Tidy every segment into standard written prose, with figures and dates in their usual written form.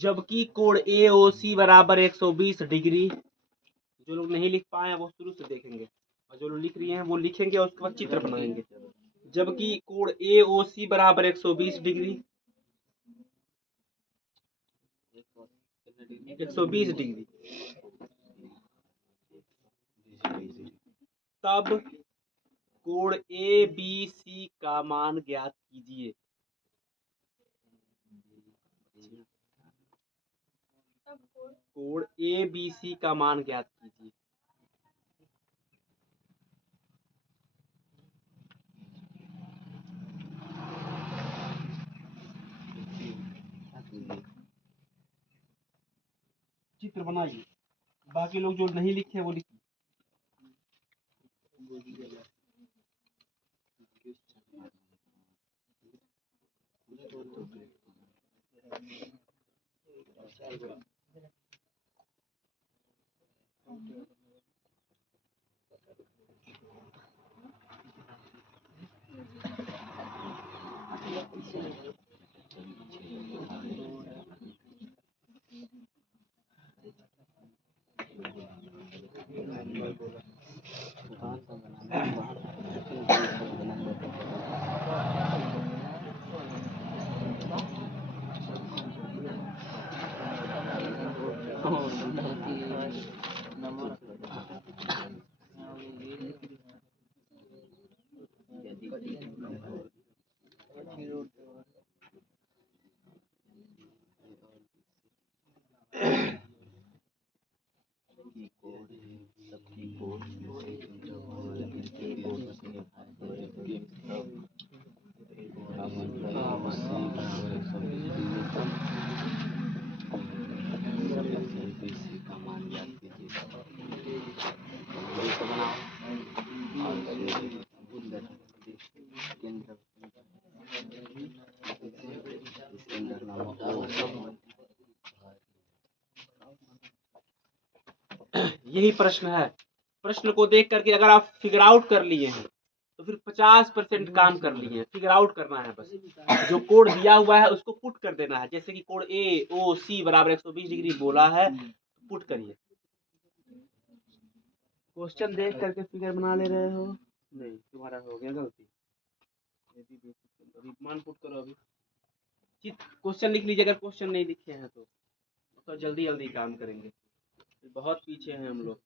जबकि कोण AOC बराबर 120 डिग्री। जो लोग नहीं लिख पाए हैं वो शुरू से देखेंगे, और जो लोग लिख रहे हैं वो लिखेंगे और उसके बाद चित्र बनाएंगे। जबकि कोण AOC बराबर 120 डिग्री, 120 डिग्री, तब कोण ABC का मान ज्ञात कीजिए। कोण ABC का मान ज्ञात कीजिए। चित्र बनाइए, बाकी लोग जो नहीं लिखे वो लिखिए। यही प्रश्न है। प्रश्न को देख करके अगर आप फिगर आउट कर लिए हैं तो फिर 50% काम कर लिए हैं। फिगर आउट करना है बस, जो कोड दिया हुआ है उसको पुट कर देना है। जैसे कि कोड AOC बराबर 120 डिग्री बोला है, पुट करिए। क्वेश्चन देख करके फिगर बना ले रहे हो? नहीं, तुम्हारा हो गया गलती। मान पुट करो अभी। क्वेश्चन लिख लीजिए, अगर क्वेश्चन नहीं लिखे हैं तो जल्दी जल्दी काम करेंगे। बहुत पीछे हैं हम लोग।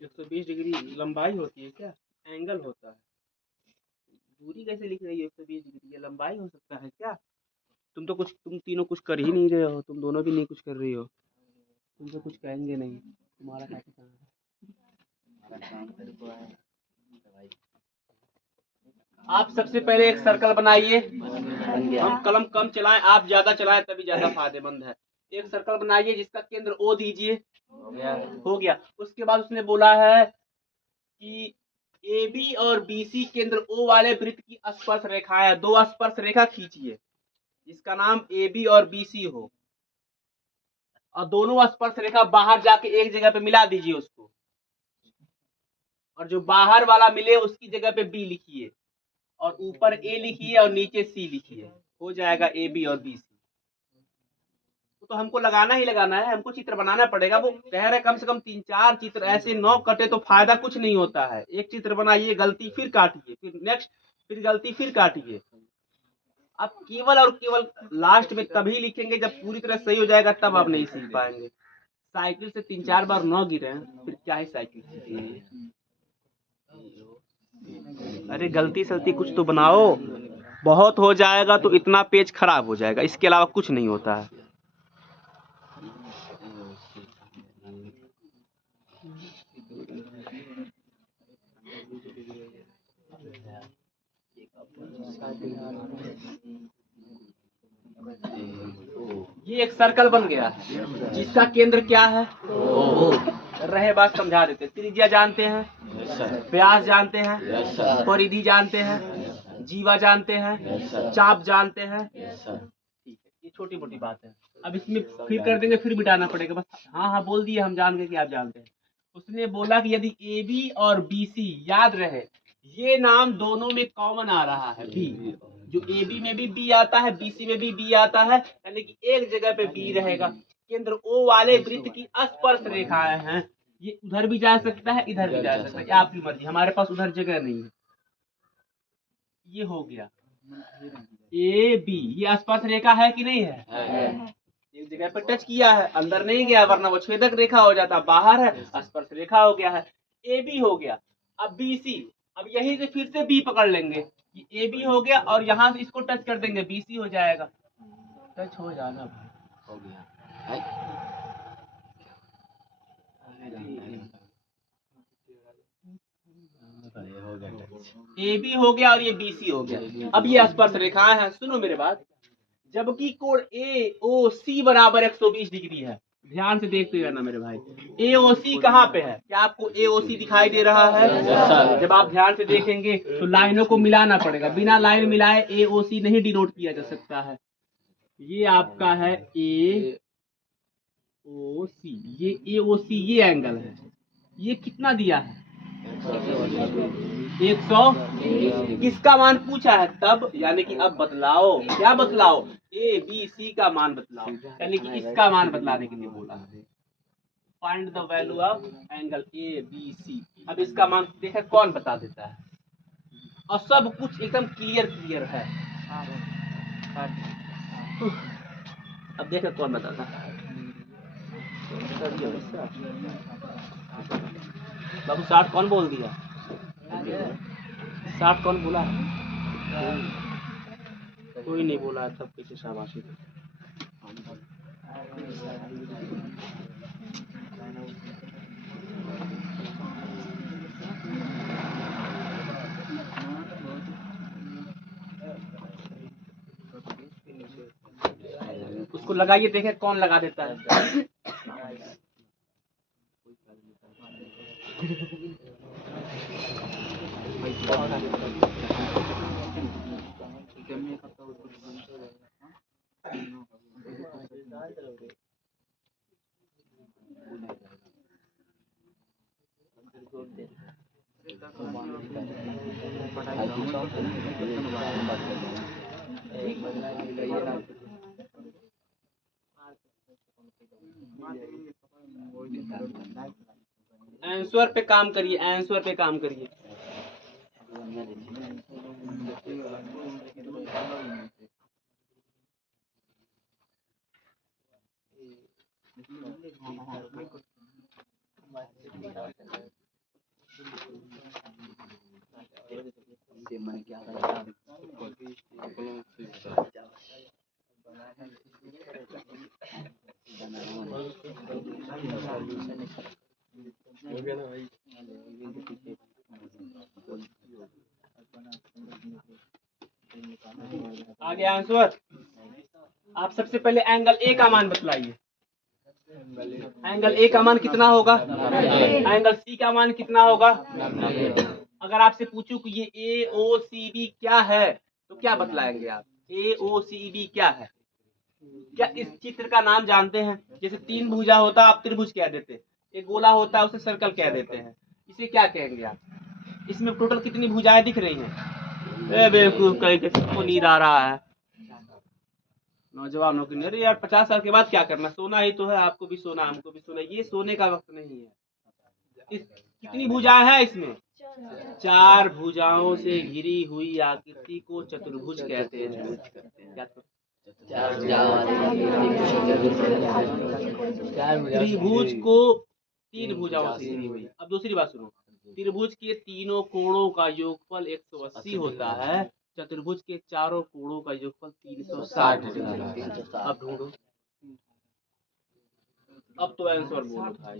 120 डिग्री लंबाई होती है क्या? एंगल होता है। दूरी कैसे लिख रही है? 120 डिग्री ये लंबाई हो सकता है क्या? तुम तीनों कुछ कर ही नहीं रहे हो। तुम दोनों भी नहीं कुछ कर रही हो। तुम तो कुछ कहेंगे नहीं। तुम्हारा क्या काम है? आप सबसे पहले एक सर्कल बनाइए। हम कलम कम चलाएं, आप ज्यादा चलाएं तभी ज्यादा फायदेमंद है। एक सर्कल बनाइए जिसका केंद्र O दीजिए। हो गया। उसके बाद उसने बोला है कि AB और BC केंद्र O वाले वृत्त की स्पर्श रेखा है। दो स्पर्श रेखा खींचिए जिसका नाम AB और BC हो, और दोनों स्पर्श रेखा बाहर जाके एक जगह पे मिला दीजिए उसको, और जो बाहर वाला मिले उसकी जगह पे B लिखिए, और ऊपर A लिखिए और नीचे C लिखिए। हो जाएगा AB और BC। तो हमको लगाना ही लगाना है, हमको चित्र बनाना पड़ेगा। वो कह रहे कम से कम 3-4 चित्र, ऐसे 9 कटे तो फायदा कुछ नहीं होता है। एक चित्र बनाइए, गलती फिर काटिए, फिर नेक्स्ट, फिर गलती फिर काटिए। अब केवल और केवल लास्ट में तभी लिखेंगे जब पूरी तरह सही हो जाएगा, तब आप नहीं सीख पाएंगे। साइकिल से 3-4 बार 9 गिरे हैं, फिर क्या ही साइकिल सीखेंगे? अरे गलती सलती कुछ तो बनाओ। बहुत हो जाएगा तो इतना पेज खराब हो जाएगा, इसके अलावा कुछ नहीं होता है। ये एक सर्कल बन गया है जिसका केंद्र क्या है? रहे बात समझा देते। त्रिज्या जानते हैं, व्यास जानते हैं, परिधि जानते हैं, जीवा जानते हैं, चाप जानते हैं। ठीक है, ये छोटी मोटी बात है। अब इसमें फिर कर देंगे, फिर मिटाना पड़ेगा बस। हाँ हाँ बोल दिए, हम जान गए कि आप जानते हैं। उसने बोला कि यदि ए बी और बी सी, याद रहे ये नाम दोनों में कॉमन आ रहा है, बी, जो ए बी में भी बी आता है, बी सी में भी बी आता है, यानी कि एक जगह पे बी रहेगा। केंद्र ओ वाले वृत्त की स्पर्श रेखाएं हैं, ये उधर भी जा सकता है, इधर भी जा सकता है, आपकी मर्जी, हमारे पास उधर जगह नहीं है। ये हो गया ए बी, ये स्पर्श रेखा है कि नहीं है? एक जगह पे टच किया है, अंदर नहीं गया, वरना वो छेदक रेखा हो जाता, बाहर है, स्पर्श रेखा हो गया है। ए बी हो गया, अब बी सी, अब यहीं से फिर से बी पकड़ लेंगे, ये ए बी हो गया और यहाँ से इसको टच कर देंगे, बी सी हो जाएगा, टच हो जाना हो गया। ए बी हो गया और ये बी सी हो गया। अब ये स्पर्श रेखाएं हैं, सुनो मेरे बात, जबकि कोण ए ओ सी बराबर 120 डिग्री है, ध्यान से देखते रहना मेरे भाई। ए ओ सी कहाँ पे है? क्या आपको ए ओ सी दिखाई दे रहा है? जब आप ध्यान से देखेंगे तो लाइनों को मिलाना पड़ेगा, बिना लाइन मिलाए ए ओ सी नहीं डिनोट किया जा सकता है। ये आपका है ए ओ सी, ये ए ओ सी, ये एंगल है, ये कितना दिया है? 100। किसका मान पूछा है तब, यानी कि अब बतलाओ, क्या बतलाओ? ए बी सी का मान बतलाओ, यानी कि इसका मान बतलाने के लिए बोला है। Find the value of angle A B C. अब इसका मान देखा कौन बता देता है, और सब कुछ एकदम क्लियर है। अब देखा कौन बताता है। बाबू 60 कौन बोल दिया? 60 कौन बोला? कोई नहीं बोला, सब पीछे शाबाशी। उसको लगाइए, देखें कौन लगा देता है। आंसर पे काम करिए, आंसर पे काम करिए। आगे आंसर, आप सबसे पहले एंगल ए का मान बतलाइए। एंगल ए का मान कितना होगा? एंगल सी का मान कितना होगा? अगर आपसे पूछूं कि ये ए ओ सी बी क्या है तो क्या बतलाएंगे आप? ए ओ सी बी क्या है? क्या इस चित्र का नाम जानते हैं? जैसे 3 भुजा होता आप त्रिभुज कह देते, एक गोला होता है उसे सर्कल कह देते हैं, इसे क्या कहेंगे आप? इसमें टोटल कितनी भुजाएं दिख रही हैं? बेवकूफ, कहीं के सबको नींद आ रहा है नौजवानों की। अरे यार 50 साल के बाद क्या करना, सोना ही तो है, आपको भी सोना हमको भी सोना, ये सोने का वक्त नहीं है। कितनी भुजाएं हैं इसमें? 4 भुजाओं से घिरी हुई आकृति को चतुर्भुज कहते हैं। त्रिभुज को 3 भुजाओं से घिरी हुई। अब दूसरी बात सुनो, त्रिभुज के तीनों कोणों का योगफल 180 होता है, चतुर्भुज के चारों कोणों का योगफल 360। अब ढूंढो, अब तो आंसर बोलो भाई।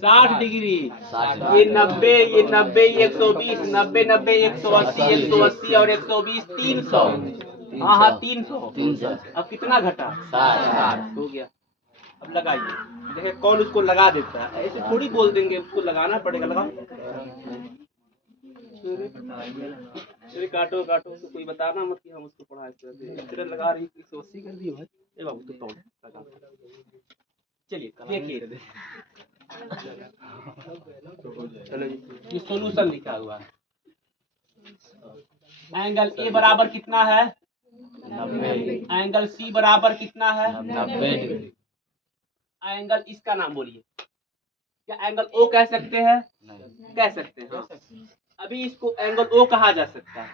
60 डिग्री, ये 90, ये 90, ये 120, 90 90, 180, 180 और 120, 300। हाँ हाँ 300। अब कितना घटा? 60 हो गया। अब लगाइए, देखिए कौन उसको लगा देता है। ऐसे थोड़ी बोल देंगे, उसको लगाना पड़ेगा। लगाओ, काटो काटो, उसको कोई बताना मत कि हम उसको पढ़ा इस लगा रही 180 कर दी भाई। ए बाबू तो लगा, चलिए देखिए चलो ये सोल्यूशन लिखा हुआ है। एंगल ए बराबर कितना है? 90। एंगल सी बराबर कितना है? 90 डिग्री। एंगल इसका नाम बोलिए। क्या एंगल ओ कह सकते हैं? कह सकते हैं, हाँ। अभी इसको एंगल ओ कहा जा सकता है।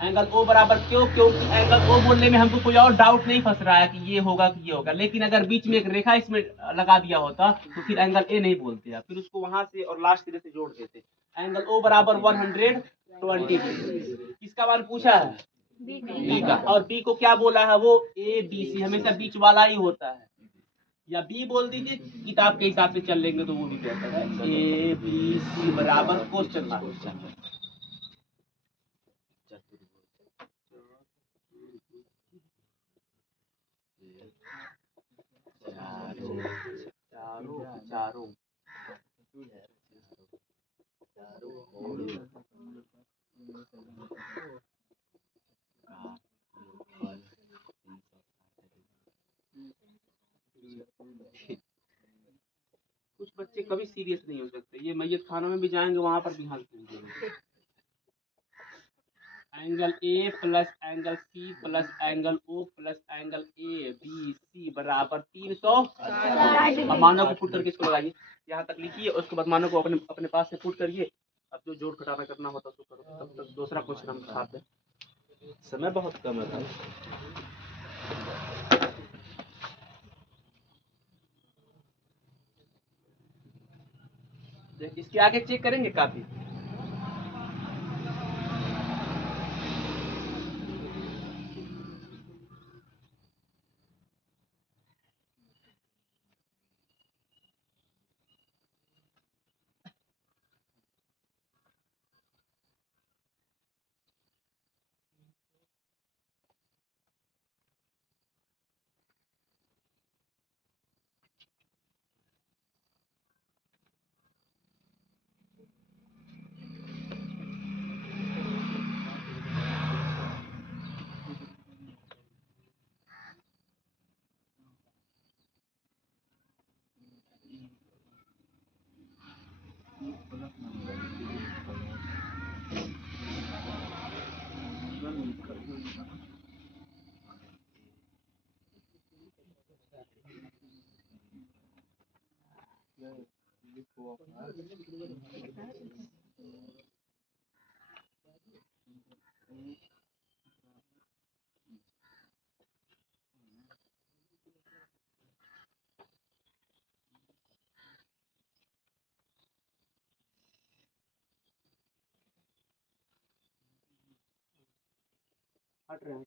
एंगल ओ बराबर क्यों? क्योंकि एंगल ओ बोलने में हमको कोई और डाउट नहीं फंस रहा है कि ये होगा कि ये होगा, लेकिन अगर बीच में एक रेखा इसमें लगा दिया होता तो फिर एंगल ए नहीं बोलते हैं, फिर उसको वहां से और लास्ट सिरे से जोड़ देते। एंगल ओ बराबर 120 डिग्री। किसका मान पूछा है? बी का। और बी को क्या बोला है? वो ए बी सी, हमेशा बीच वाला ही होता है। या बी बोल दीजिए, किताब के हिसाब से चल लेंगे तो वो भी बेहतर है। ए बी सी बराबर क्वेश्चन मार्क। चारों कुछ बच्चे कभी सीरियस नहीं हो सकते, ये मैयत खानों में भी जाएंगे वहां पर भी हाल कीजिएगा। Angle A plus angle C plus angle O plus angle A B C बराबर 360। अब मानों को पुट करके इसको लगाइए, यहाँ तक लिखिए, उसके बाद मानों को अपने अपने पास से पुट करिए। अब जो जोड़ घटाना करना होता तो करो, तब तक दूसरा क्वेश्चन हम खाते हैं। समय बहुत कम है भाई। इसके आगे चेक करेंगे काफी। हट रहे हैं।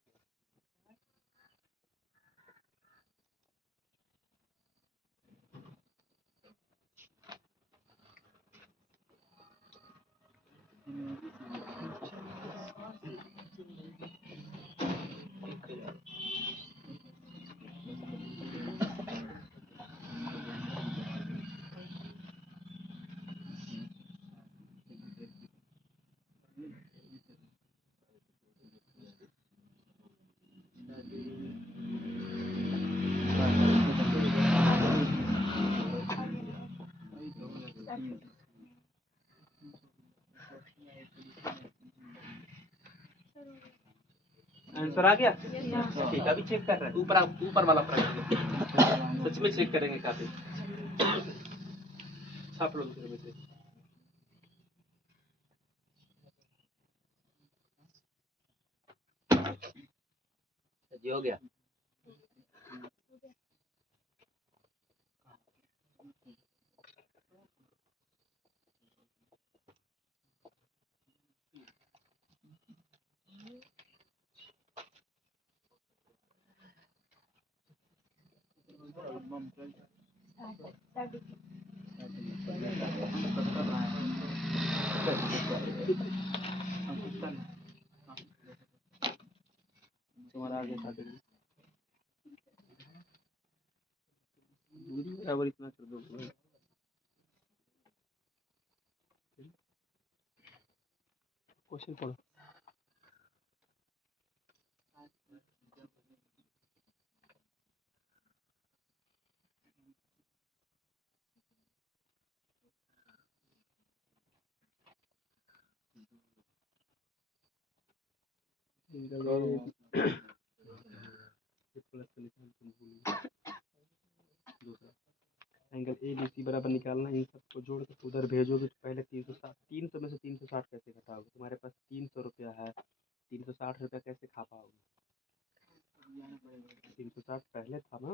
आंसर आ गया? ठीक है, अभी चेक कर रहे हैं। ऊपर वाला प्रश्न सच में चेक करेंगे काफी। छाप लो दूसरे में से। जी हो गया। तुम्हारा आगे दूरी बराबर इतना कर दो। क्वेश्चन पढ़ो। एंगल ए बी सी बराबर निकालना, इन सबको जोड़ के उधर भेजोगे तो पहले 360, 300 में से 360 कैसे घटाओगे? तुम्हारे पास 300 रुपया है, 360 रुपया कैसे खा पाओगे? 360 पहले था ना,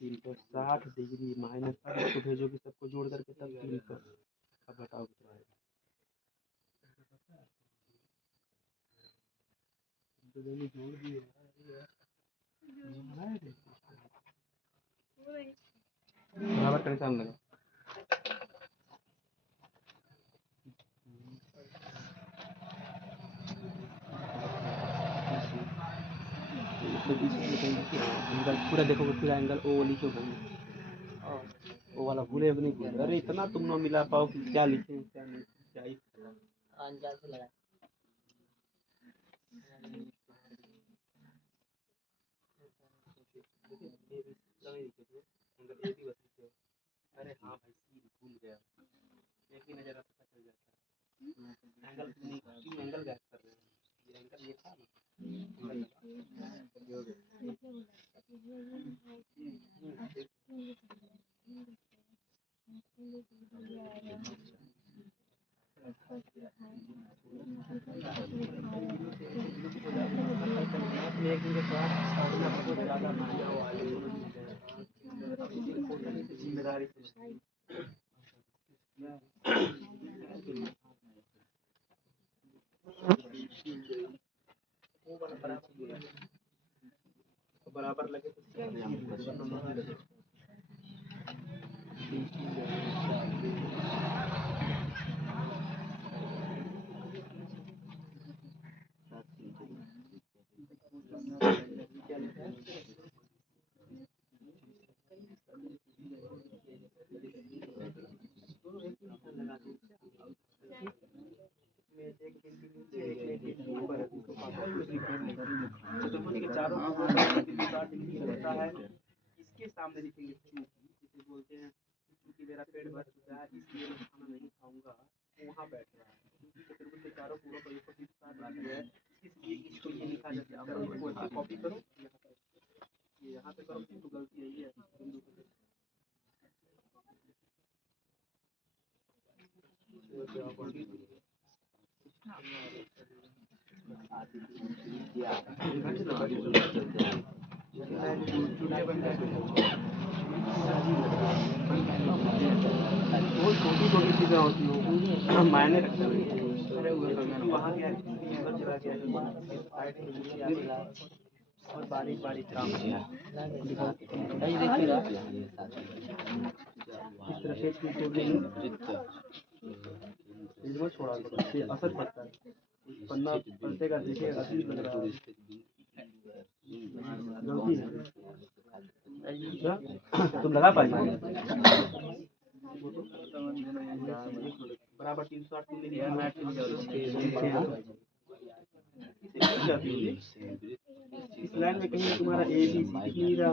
360 डिग्री माइनस, अब इसको भेजोगे सबको जोड़ करके तब 300, अब घटाओ कितना आएगा? बराबर का निशान लगा। एंगल पूरा देखोगे, पूरा एंगल ओ लिखोगे, ओ वाला भूले भी नहीं भूले। अरे इतना तुम ना मिला पाओ कि क्या लिखे क्या नहीं, क्या ही अंदाज से लगा। अरे हाँ भाई, भूल गया, एक ही नजर पता चल जाता है। एंगल क्यों एंगल गैस कर रहे हैं? ये एंगल ये था ना, जिम्मेदारी बराबर लगे तो चारों होता है, इसके सामने लिखेंगे चूंकि, जिसे बोलते हैं चूंकि मेरा पेट भर चुका है इसलिए मैं खाना नहीं खाऊंगा, वहाँ बैठ रहा है। क्योंकि चतुर्भुज के चारों पूरा पर है, इसलिए इसको ये लिखा जाता है। अब इसको ऐसे कॉपी करो, ये यहाँ पे करो, तो गलती यही है बिंदु पे। बहुत छोटी छोटी चीजें होती हो, मायने रखता है। वहाँ गया और बारीक बारीक काम किया, इस तरह से छोड़ा असर पड़ता है। पन्ना पलटे का देखिएगा, अजीब लग रहा है, गलती है। तुम लगा पाएंगे बराबर 360 इस लाइन में कहीं तुम्हारा ए बी सी दिख नहीं रहा,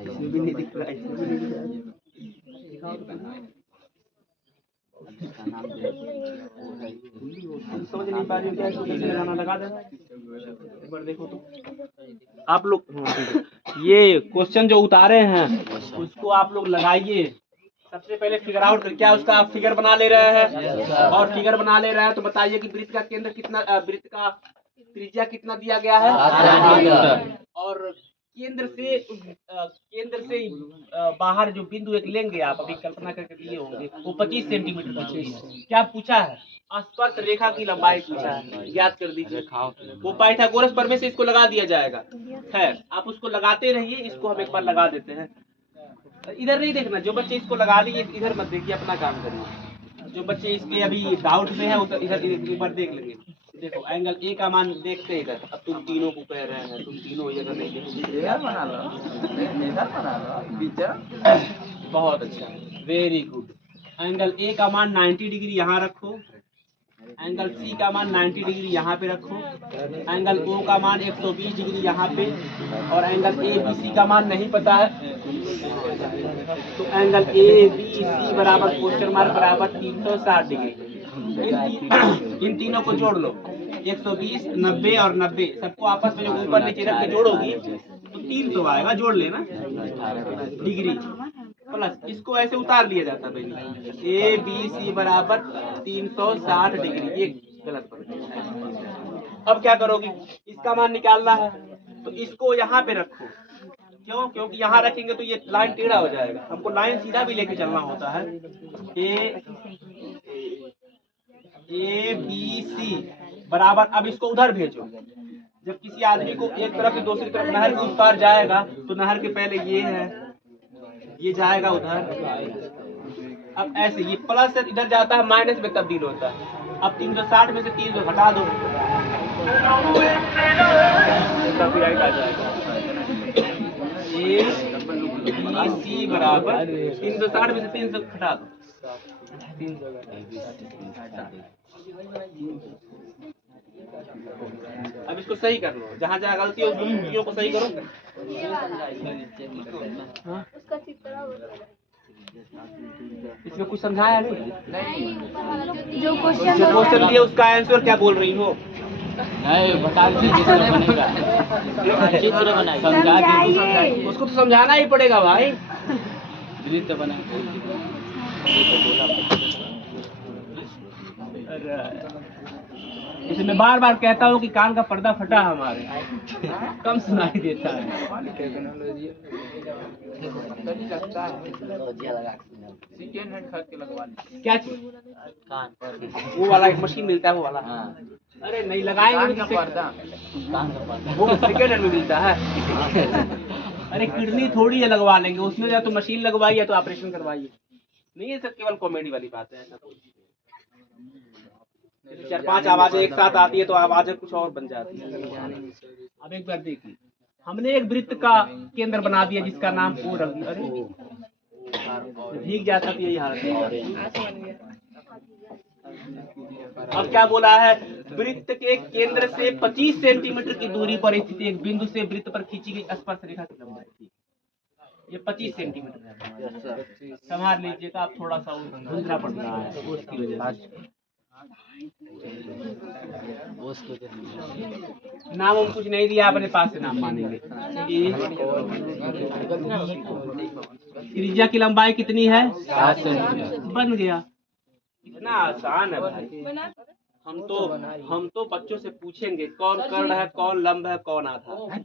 इसमें भी नहीं दिख रहा है, इसमें भी नहीं दिख रहा है। समझ नहीं पा रही हो क्या, इसको कैसे लगाना, लगा देना एक बार देखो तो आप लोग। ये क्वेश्चन जो उतारे हैं उसको आप लोग लगाइए। सबसे पहले फिगर आउट, क्या उसका आप फिगर बना ले रहे हैं? और फिगर बना ले रहे हैं तो बताइए कि वृत्त का केंद्र कितना, वृत्त का त्रिज्या कितना दिया गया है, और केंद्र से बाहर जो बिंदु एक लेंगे आप, अभी कल्पना करके लिए होंगे, वो 25 सेंटीमीटर। क्या पूछा है? स्पर्श रेखा की लंबाई पूछा है, याद कर दीजिए। वो पाइथागोरस प्रमेय से इसको लगा दिया जाएगा। खैर आप उसको लगाते रहिए, इसको हम एक बार लगा देते हैं। इधर नहीं देखना, जो बच्चे इसको लगा लिए इधर मत देखिए, अपना काम करिए। जो बच्चे इसके अभी डाउट में है वो इधर एक बार देख लेंगे। देखो एंगल ए का मान देखते हैं इधर। अब तुम तीनों को कह रहे हैं, तुम तीनों ये अगर नहीं देखोगे बना लो। बहुत अच्छा, वेरी गुड। एंगल ए का मान 90 डिग्री यहाँ रखो, एंगल सी का मान 90 डिग्री यहाँ पे रखो, एंगल ओ का मान 120 डिग्री यहाँ पे, और एंगल ए बी सी का मान नहीं पता है तो एंगल ए बी सी बराबर क्वेश्चन मार्क बराबर 360 डिग्री। इन तीनों को जोड़ लो। 120, 90 और 90 सबको आपस में जो ऊपर नीचे रख के जोड़ोगी तो 300 आएगा, जोड़ लेना डिग्री प्लस इसको ऐसे उतार लिया जाता है भाई। ए बी सी बराबर 360 डिग्री, ये गलत पड़ गया। अब क्या करोगी, इसका मान निकालना है तो इसको यहाँ पे रखो। क्यों? क्योंकि यहाँ रखेंगे तो ये लाइन टेढ़ा हो जाएगा, हमको लाइन सीधा भी लेके चलना होता है। ए बी सी बराबर, अब इसको उधर भेजो। जब किसी आदमी को एक तरफ से दूसरी तरफ नहर के उस पार जाएगा तो नहर के पहले ये है, ये जाएगा उधर। अब ऐसे ये प्लस से इधर जाता है, माइनस में तब्दील होता है। अब 360 में से 300 हटा दो, ए बी सी बराबर 360 में से 300 हटा दो। अब इसको सही कर लो, जहाँ जहाँ गलती हो उस त्रुटियों को सही करो। इसमें कुछ समझाया नहीं? जो क्वेश्चन दिए उसका आंसर क्या बोल रही हो? नहीं बता दीजिए, चित्र बनेगा, चित्र बनाइए, समझा दीजिए। उसको तो समझाना ही पड़ेगा भाई। वृत्त बना, इसे मैं बार बार कहता हूँ कि कान का पर्दा फटा हमारे, कम सुनाई देता है। क्या चीज? कान पर वो वाला एक मशीन मिलता है, वो वाला। हाँ, अरे नहीं लगाएंगे कान का पर्दा वो सेकेंड हैंड में मिलता है। अरे किडनी थोड़ी है लगवा लेंगे, उसमें या तो मशीन लगवाइए या तो ऑपरेशन करवाइए। नहीं, ये सब केवल कॉमेडी वाली बात है, ऐसा कुछ 4-5 आवाजें एक साथ आती है तो आवाजें कुछ और बन जाती है। अब एक बार देखिए, हमने एक वृत्त का केंद्र बना दिया जिसका नाम ओ रख, अरे भीग जाता तो यही हालत है। अब क्या बोला है, वृत्त के केंद्र से 25 सेंटीमीटर की दूरी पर स्थित एक बिंदु से वृत्त पर खींची गई स्पर्श रेखा की लंबाई, ये 25 सेंटीमीटर है। संभाल लीजिएगा, आप थोड़ा सा धुंधला पड़ रहा है उसकी वजह से। नाम हम कुछ नहीं दिया, अपने पास से नाम मानेंगे। त्रिज्या की लंबाई कितनी है? 7 सेंटीमीटर। बन गया, इतना आसान है भाई। हम तो बच्चों से पूछेंगे कौन कर्ण है, कौन लंब है, कौन आधा है।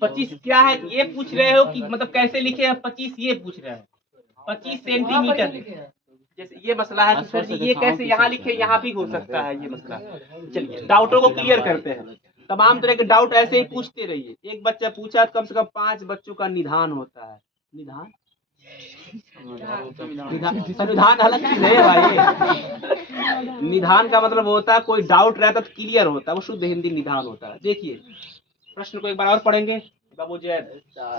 25 क्या है ये पूछ रहे हो कि मतलब कैसे लिखे हैं 25, ये पूछ रहे हैं। 25 सेंटीमीटर जैसे ये मसला है कि सर जी ये कैसे यहाँ लिखे, यहाँ भी हो सकता है ये मसला। चलिए डाउटों को क्लियर करते हैं। तमाम तरह के डाउट ऐसे ही पूछते रहिए। एक बच्चा पूछा तो कम से कम 5 बच्चों का निधान होता है। निधान संविधान अलग चीज है भाई। निधान का मतलब होता है कोई डाउट रहता तो क्लियर होता है, वो शुद्ध हिंदी निधान होता है। देखिए प्रश्न को एक बार और पढ़ेंगे बाबू जैद।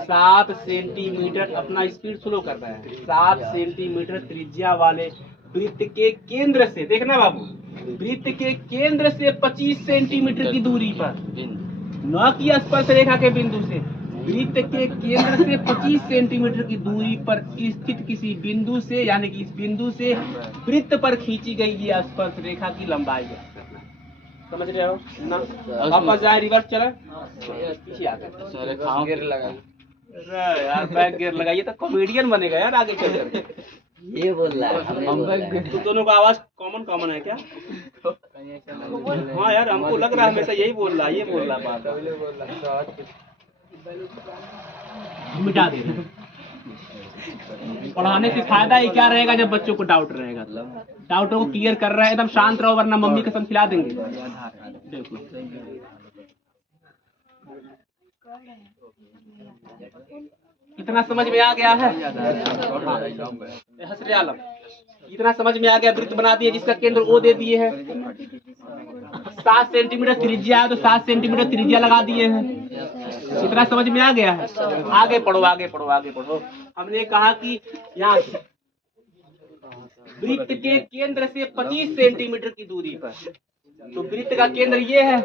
7 सेंटीमीटर, अपना स्पीड स्लो कर रहा है। 7 सेंटीमीटर त्रिज्या वाले वृत्त के केंद्र से, देखना बाबू, वृत्त के केंद्र से 25 सेंटीमीटर की दूरी पर, न कि स्पर्श रेखा के बिंदु से, वृत्त के केंद्र से 25 सेंटीमीटर की दूरी पर स्थित किसी बिंदु से, यानी कि इस बिंदु से वृत्त पर खींची गई ये स्पर्श रेखा की लंबाई है। समझ रहे हो ना? वापस जाए, रिवर्स चले, पीछे आ गए। गियर लगा, अरे यार बैक गियर लगाइए तो कॉमेडियन बनेगा यार आगे चल कर। ये बोल रहा है तो दोनों का आवाज कॉमन है क्या? हाँ यार हमको लग रहा है हमेशा यही बोल रहा है, ये बोल रहा बात मिटा दे। पढ़ाने से फायदा ही क्या रहेगा जब बच्चों को डाउट रहेगा। डाउटों को क्लियर कर रहा है, एकदम शांत रहो वरना मम्मी कसम खिला देंगे। देखो इतना समझ में आ गया है? हसरे आलम इतना समझ में आ गया। वृत्त बना दिए जिसका केंद्र ओ दे दिए है। 7 सेंटीमीटर त्रिज्या है तो 7 सेंटीमीटर त्रिज्या लगा दिए हैं। इतना समझ में आ गया है? आगे पढ़ो आगे पढ़ो आगे पढ़ो। हमने कहा कि यहाँ वृत्त के केंद्र से 25 सेंटीमीटर की दूरी पर, तो वृत्त का केंद्र ये है,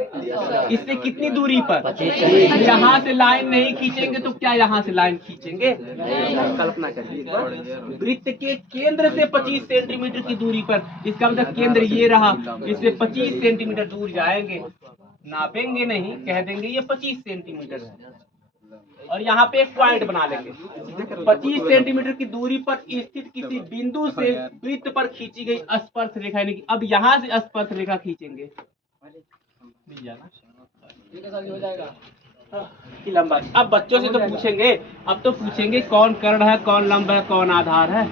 इससे कितनी दूरी पर? यहाँ से लाइन नहीं खींचेंगे तो क्या यहाँ से लाइन खींचेंगे? कल्पना करिए एक बार। वृत्त के केंद्र से 25 सेंटीमीटर की दूरी पर, इसका मतलब केंद्र ये रहा, इससे 25 सेंटीमीटर दूर जाएंगे, नापेंगे नहीं, कह देंगे ये 25 सेंटीमीटर है, और यहाँ पे एक पॉइंट बना लेंगे। 25 सेंटीमीटर की दूरी पर स्थित किसी बिंदु से वृत्त पर खींची गई स्पर्श रेखा, यानी कि अब यहाँ से स्पर्श रेखा खींचेंगे, की लंबा। अब बच्चों से तो पूछेंगे, अब तो पूछेंगे कौन कर्ण है, कौन लंब है, कौन आधार है।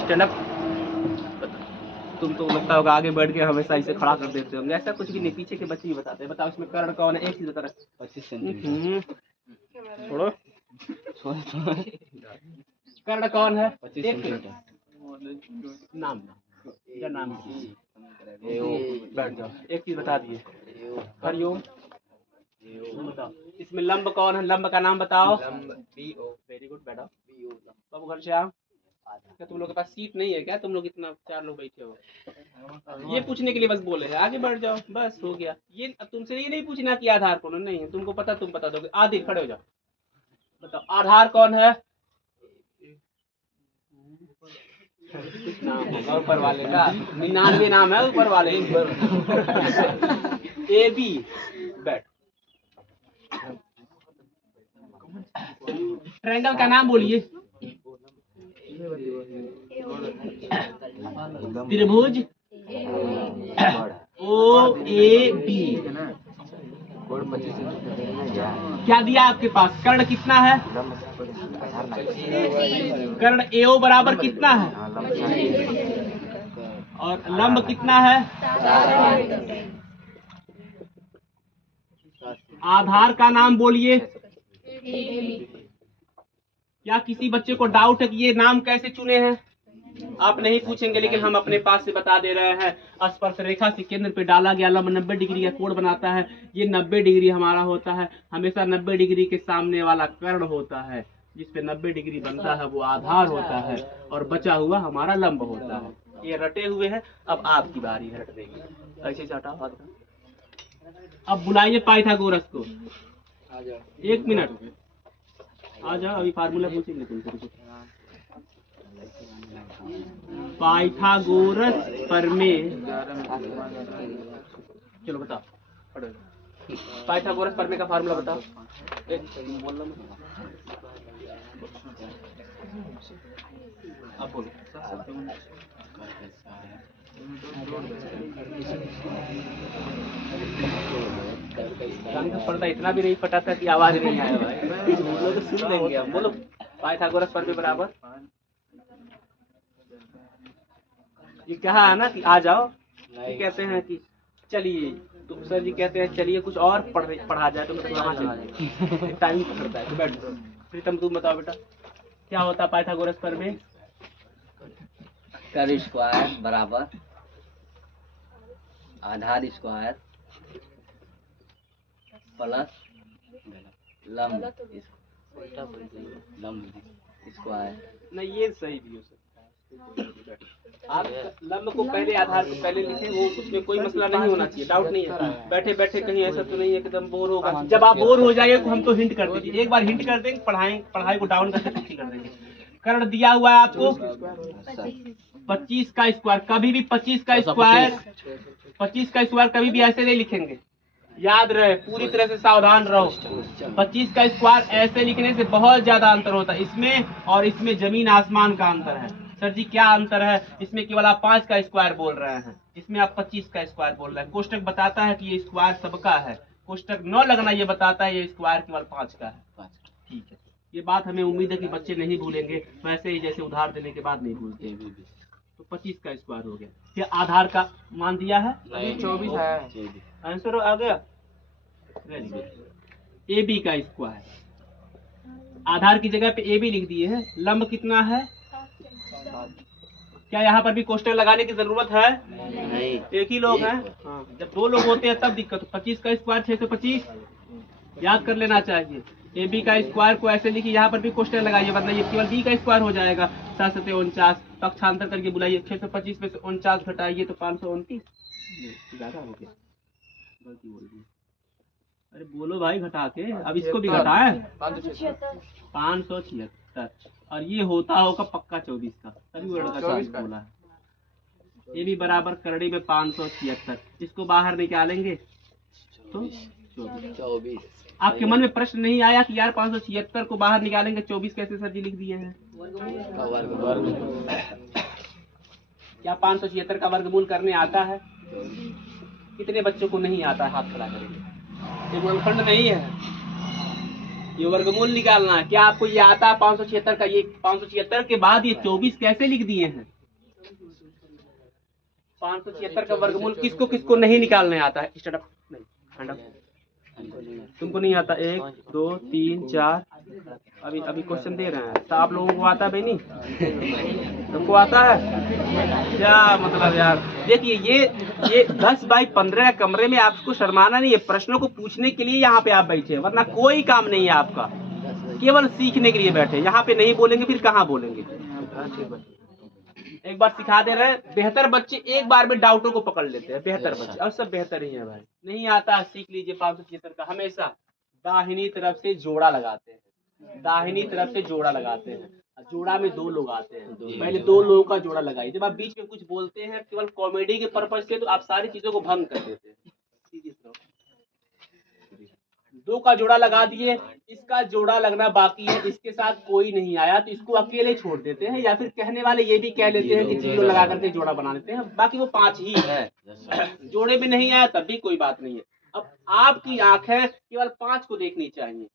Stand up. तुम तो लगता होगा आगे बढ़ के हमेशा इसे खड़ा कर देते होंगे, ऐसा कुछ भी नहीं, पीछे के बच्चे ही बताते हैं। बताओ इसमें कर्ण कौन है? एक चीज बता रहा, 25 सेंटीमीटर। छोड़ो, कर्ण कौन है? 25 सेंटीमीटर। नाम क्या नाम है? बैठ जाओ, एक चीज बता दिए, हरिओम। बताओ इसमें लंब कौन है? लंब का नाम बताओ। वेरी गुड, बैठो। बाबू घनश्याम, क्या तुम लोग के पास सीट नहीं है क्या? तुम लोग इतना 4 लोग बैठे हो, ये पूछने के लिए बस बोले हैं, आगे बढ़ जाओ, बस हो गया। ये अब तुमसे ये नहीं पूछना कि आधार कौन है, नहीं है, तुमको पता, तुम बता दोगे। आदि खड़े हो जाओ, बताओ आधार कौन है? कुछ नाम होगा ऊपर वाले का, 99 नाम है ऊपर वाले। ए बी, बैठ। ट्रायंगल का नाम बोलिए। त्रिभुज ओ ए बी। क्या दिया आपके पास? कर्ण कितना है? कर्ण एओ बराबर कितना है? और लंब कितना है? आधार का नाम बोलिए। क्या किसी बच्चे को डाउट है कि ये नाम कैसे चुने हैं? आप नहीं पूछेंगे, लेकिन हम अपने पास से बता दे रहे हैं। स्पर्श रेखा से केंद्र पे डाला गया लंब 90 डिग्री का कोण बनाता है। ये 90 डिग्री हमारा होता है, हमेशा 90 डिग्री के सामने वाला कर्ण होता है, जिसपे 90 डिग्री बनता है वो आधार होता है, और बचा हुआ हमारा लंब होता है। ये रटे हुए हैं, अब आपकी बारी है रट देगी। ऐसे से हटाओ। अब बुलाइए पाइथागोरस को। 1 मिनट आ जाओ, अभी फार्मूला पूछेंगे तुमसे। पाइथागोरस प्रमेय, चलो बताओ, पाइथागोरस प्रमेय का फार्मूला बताओ। अब बोलो। पर्दा इतना भी नहीं फटा था कि आवाज नहीं आया भाई, लोग सुन लेंगे। अब बोलो पाइथागोरस प्रमेय बराबर, ये कहा है ना कि आ जाओ, ये कहते हैं कि चलिए, तो सर जी कहते हैं चलिए कुछ और पढ़ा जाए, तो कहाँ चला जाए, टाइम पकड़ता है। तो बैठ दो। प्रीतम तुम बताओ बेटा, क्या होता है पाइथागोरस प्रमेय? कर्ण स्क्वायर बराबर आधार स्क्वायर प्लस लंब स्क्वायर। नहीं, ये सही भी हो सकता है। आप लंब को पहले, आधार को पहले लिखें, वो उसमें कोई मसला नहीं होना चाहिए, डाउट नहीं है। बैठे बैठे कहीं ऐसा तो नहीं है कि एकदम बोर होगा। जब आप बोर हो जाइए तो हम तो हिंट कर दीजिए, एक बार हिंट कर देंगे, पढ़ाई को डाउन करके छुट्टी कर देंगे। कर्ण दिया हुआ है आपको 25 का स्क्वायर, कभी भी 25 का स्क्वायर, 25 का स्क्वायर कभी भी ऐसे नहीं लिखेंगे, याद रहे, पूरी तरह से सावधान रहो। 25 का स्क्वायर ऐसे लिखने से बहुत ज्यादा अंतर होता है, इसमें और इसमें जमीन आसमान का अंतर है। सर जी क्या अंतर है? इसमें केवल आप 5 का स्क्वायर बोल रहे हैं, इसमें आप 25 का स्क्वायर बोल रहे हैं। कोष्टक बताता है कि ये स्क्वायर सबका है, कोष्टक न लगना ये बताता है ये स्क्वायर केवल 5 का है। ठीक है, ये बात हमें उम्मीद है कि बच्चे नहीं भूलेंगे, वैसे ही जैसे उधार देने के बाद नहीं भूलते। तो 25 का स्क्वायर हो गया। क्या आधार का मान दिया है? 24 है, आंसर आ गया। Very good. ए बी का स्क्वायर, आधार की जगह पे ए बी लिख दिए हैं। लंब कितना है? क्या यहाँ पर भी कोष्टक लगाने की जरूरत है? नहीं, एक ही लोग हैं। हाँ, जब 2 लोग होते हैं तब दिक्कत। 25 का स्क्वायर 625 याद कर लेना चाहिए। ए बी का स्क्वायर को ऐसे लिखिए, यहाँ पर भी कोष्टक लगाइए, वरना ये केवल बी का स्क्वायर हो जाएगा। 7 7 49, पक्षांतर करके बुलाइए। 625 में से 49 घटाइए तो 529। ज्यादा हो गया, गलती बोल दी। अरे बोलो भाई घटा के, अब इसको भी घटाए 576, और ये होता होगा पक्का 24 का, तभी वो लड़का 24 बोला है। ये भी बराबर करड़ी में 576, इसको बाहर निकालेंगे तो 24 आपके मन में प्रश्न नहीं आया कि यार 576 को बाहर निकालेंगे 24 कैसे सर जी लिख दिए हैं? का वर्ग क्या 576 का वर्गमूल करने आता है? कितने बच्चों को नहीं आता है? हाथ खड़ा करेंगे। ये वर्गखंड नहीं है, ये वर्गमूल निकालना है। क्या आपको ये आता है 576 का? ये 576 के बाद ये 24 कैसे लिख दिए हैं? 576 का वर्गमूल किसको किसको नहीं निकालने आता है? स्टार्ट अप नहीं, हैंड अप। तुमको नहीं आता? 1 2 3 4, अभी अभी क्वेश्चन दे रहे हैं तो आप लोगों को आता है भाई? नहीं तुमको आता है? क्या मतलब यार, देखिए ये 10 बाई 15 कमरे में आपको शर्माना नहीं है, प्रश्नों को पूछने के लिए यहाँ पे आप बैठे हैं, वरना कोई काम नहीं है आपका, केवल सीखने के लिए बैठे। यहाँ पे नहीं बोलेंगे फिर कहाँ बोलेंगे? एक बार सिखा दे रहे हैं, बेहतर बच्चे एक बार में डाउटों को पकड़ लेते हैं, बेहतर बच्चे, और सब बेहतर ही है भाई। नहीं आता सीख लीजिए 576 का। हमेशा दाहिनी तरफ से जोड़ा लगाते हैं, दाहिनी तरफ से जोड़ा लगाते हैं, जोड़ा में 2 लोग आते हैं, पहले 2 लोगों का जोड़ा लगाइए। जब आप बीच में कुछ बोलते हैं केवल कॉमेडी के पर्पज से, तो आप सारी चीजों को भंग कर देते हैं। 2 का जोड़ा लगा दिए, इसका जोड़ा लगना बाकी है, इसके साथ कोई नहीं आया तो इसको अकेले छोड़ देते हैं, या फिर कहने वाले ये भी कह लेते हैं कि 0 लगा करके जोड़ा बना लेते हैं, बाकी वो 5 ही है। जोड़े में नहीं आया तब भी कोई बात नहीं है। अब आपकी आंखें केवल 5 को देखनी चाहिए।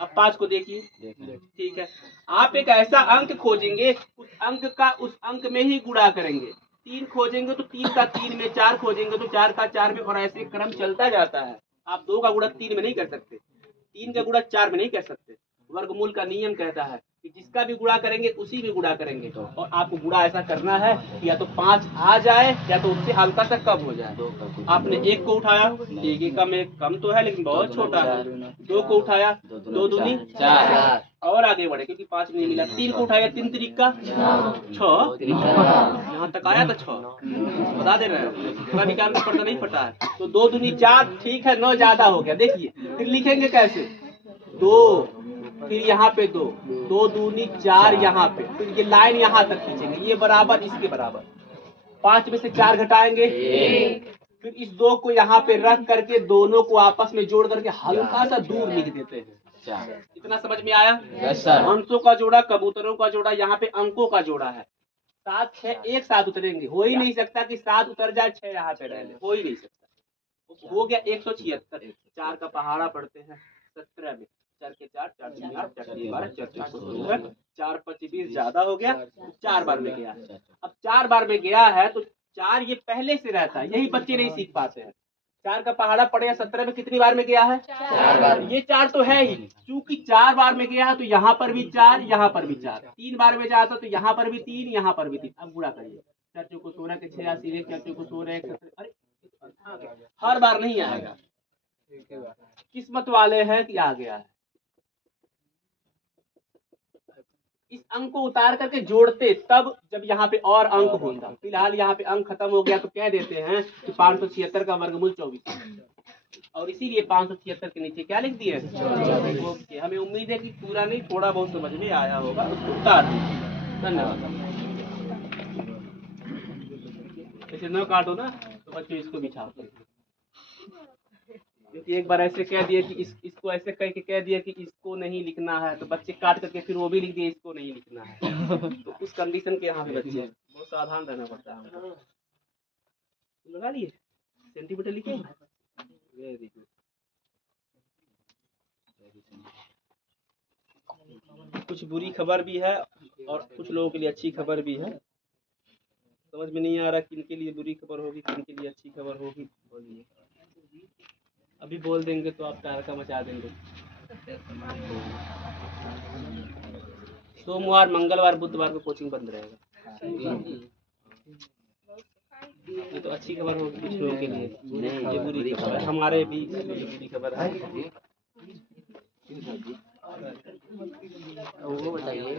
अब 5 को देखिए, ठीक है। आप एक ऐसा अंक खोजेंगे, उस अंक में ही गुणा करेंगे। 3 खोजेंगे तो 3 का 3 में, 4 खोजेंगे तो 4 का 4 में, और ऐसे क्रम चलता जाता है। आप 2 का गुणा 3 में नहीं कर सकते, 3 का गुणा 4 में नहीं कर सकते। वर्गमूल का नियम कहता है कि जिसका भी गुणा करेंगे उसी में गुणा करेंगे, और आपको गुणा ऐसा करना है कि या तो 5 आ जाए या तो उससे हल्का सा कम हो जाए। आपने 1 को उठाया, 1 कम तो है लेकिन बहुत छोटा है। 2 को उठाया, 2 दूनी 4, और आगे बढ़े क्योंकि 5 नहीं मिला। 3 को उठाया, 3 तिरिका 6, यहाँ तक आया था 6, बता दे रहे हैं, पूरा निकाल के पर्दा नहीं फटा है। तो 2 दूनी 4, ठीक है, 9 ज्यादा हो गया। देखिए फिर लिखेंगे कैसे? 2, फिर यहाँ पे 2, 2 दूनी 4 यहाँ पे, फिर ये लाइन यहाँ तक खींचेंगे, ये बराबर इसके बराबर। 5 में से 4 घटाएंगे, फिर इस 2 को यहाँ पे रख करके दोनों को आपस में जोड़ करके हल्का सा दूर लिख देते हैं। इतना समझ में आया? हंसों का जोड़ा, कबूतरों का जोड़ा, यहाँ पे अंकों का जोड़ा है। 7 6 एक साथ उतरेंगे, हो ही नहीं सकता कि 7 उतर जाए 6 यहाँ पे रह ले, हो ही नहीं सकता। हो गया 176। 4 का पहाड़ा पढ़ते हैं 17 में, 4 के 4, 4 दूनी 8, 4 के 12, 4 4 16, 4 5 20 ज्यादा हो गया, 4 बार में गया है। अब 4 बार में गया है तो 4 ये पहले से रहता है, यही बच्चे नहीं सीख पाते हैं। 4 का पहाड़ा पड़े 17 में कितनी बार में गया है? 4 बार। ये 4 तो है ही, चूंकि 4 बार में गया है तो यहाँ पर भी 4, यहाँ पर भी 4, 3 बार में जाता तो यहाँ पर भी 3, यहाँ पर भी 3। अब गुणा करिए, 4 चौको 16 के 86, 4 चौको 16, 1, अरे हर बार नहीं आएगा, किस्मत वाले हैं कि आ गया है। इस अंक को उतार करके जोड़ते तब जब यहाँ पे और अंक होता। फिलहाल यहाँ पे अंक खत्म हो गया तो कह देते हैं कि 576 का वर्गमूल 24, और इसीलिए 576 के नीचे क्या लिख दिए? ओके, हमें उम्मीद है कि पूरा नहीं थोड़ा बहुत समझ में आया होगा, उसको उतार दीजिए। धन्यवाद। ऐसे न काटो ना तो बच्चों इसको बिछा, क्योंकि एक बार ऐसे कह दिए कि इसको ऐसे कह के कह दिया कि इसको नहीं लिखना है, तो बच्चे काट करके फिर वो भी लिख दिए इसको नहीं लिखना है। तो उस कंडीशन के यहाँ पे बच्चे बहुत सावधान रहना पड़ता है। लगा लिए सेंटीमीटर लिखे, वेरी गुड। कुछ बुरी खबर भी है और कुछ लोगों के लिए अच्छी खबर भी है। समझ में नहीं आ रहा किनके लिए बुरी खबर होगी, किनके लिए अच्छी खबर होगी। बोलिए, अभी बोल देंगे तो आप तहलका मचा देंगे। सोमवार, मंगलवार, बुधवार को कोचिंग बंद रहेगा। ये तो अच्छी खबर होगी कुछ लोगों के लिए, ये बुरी खबर है। हमारे भी बुरी खबर है। वो बताइए,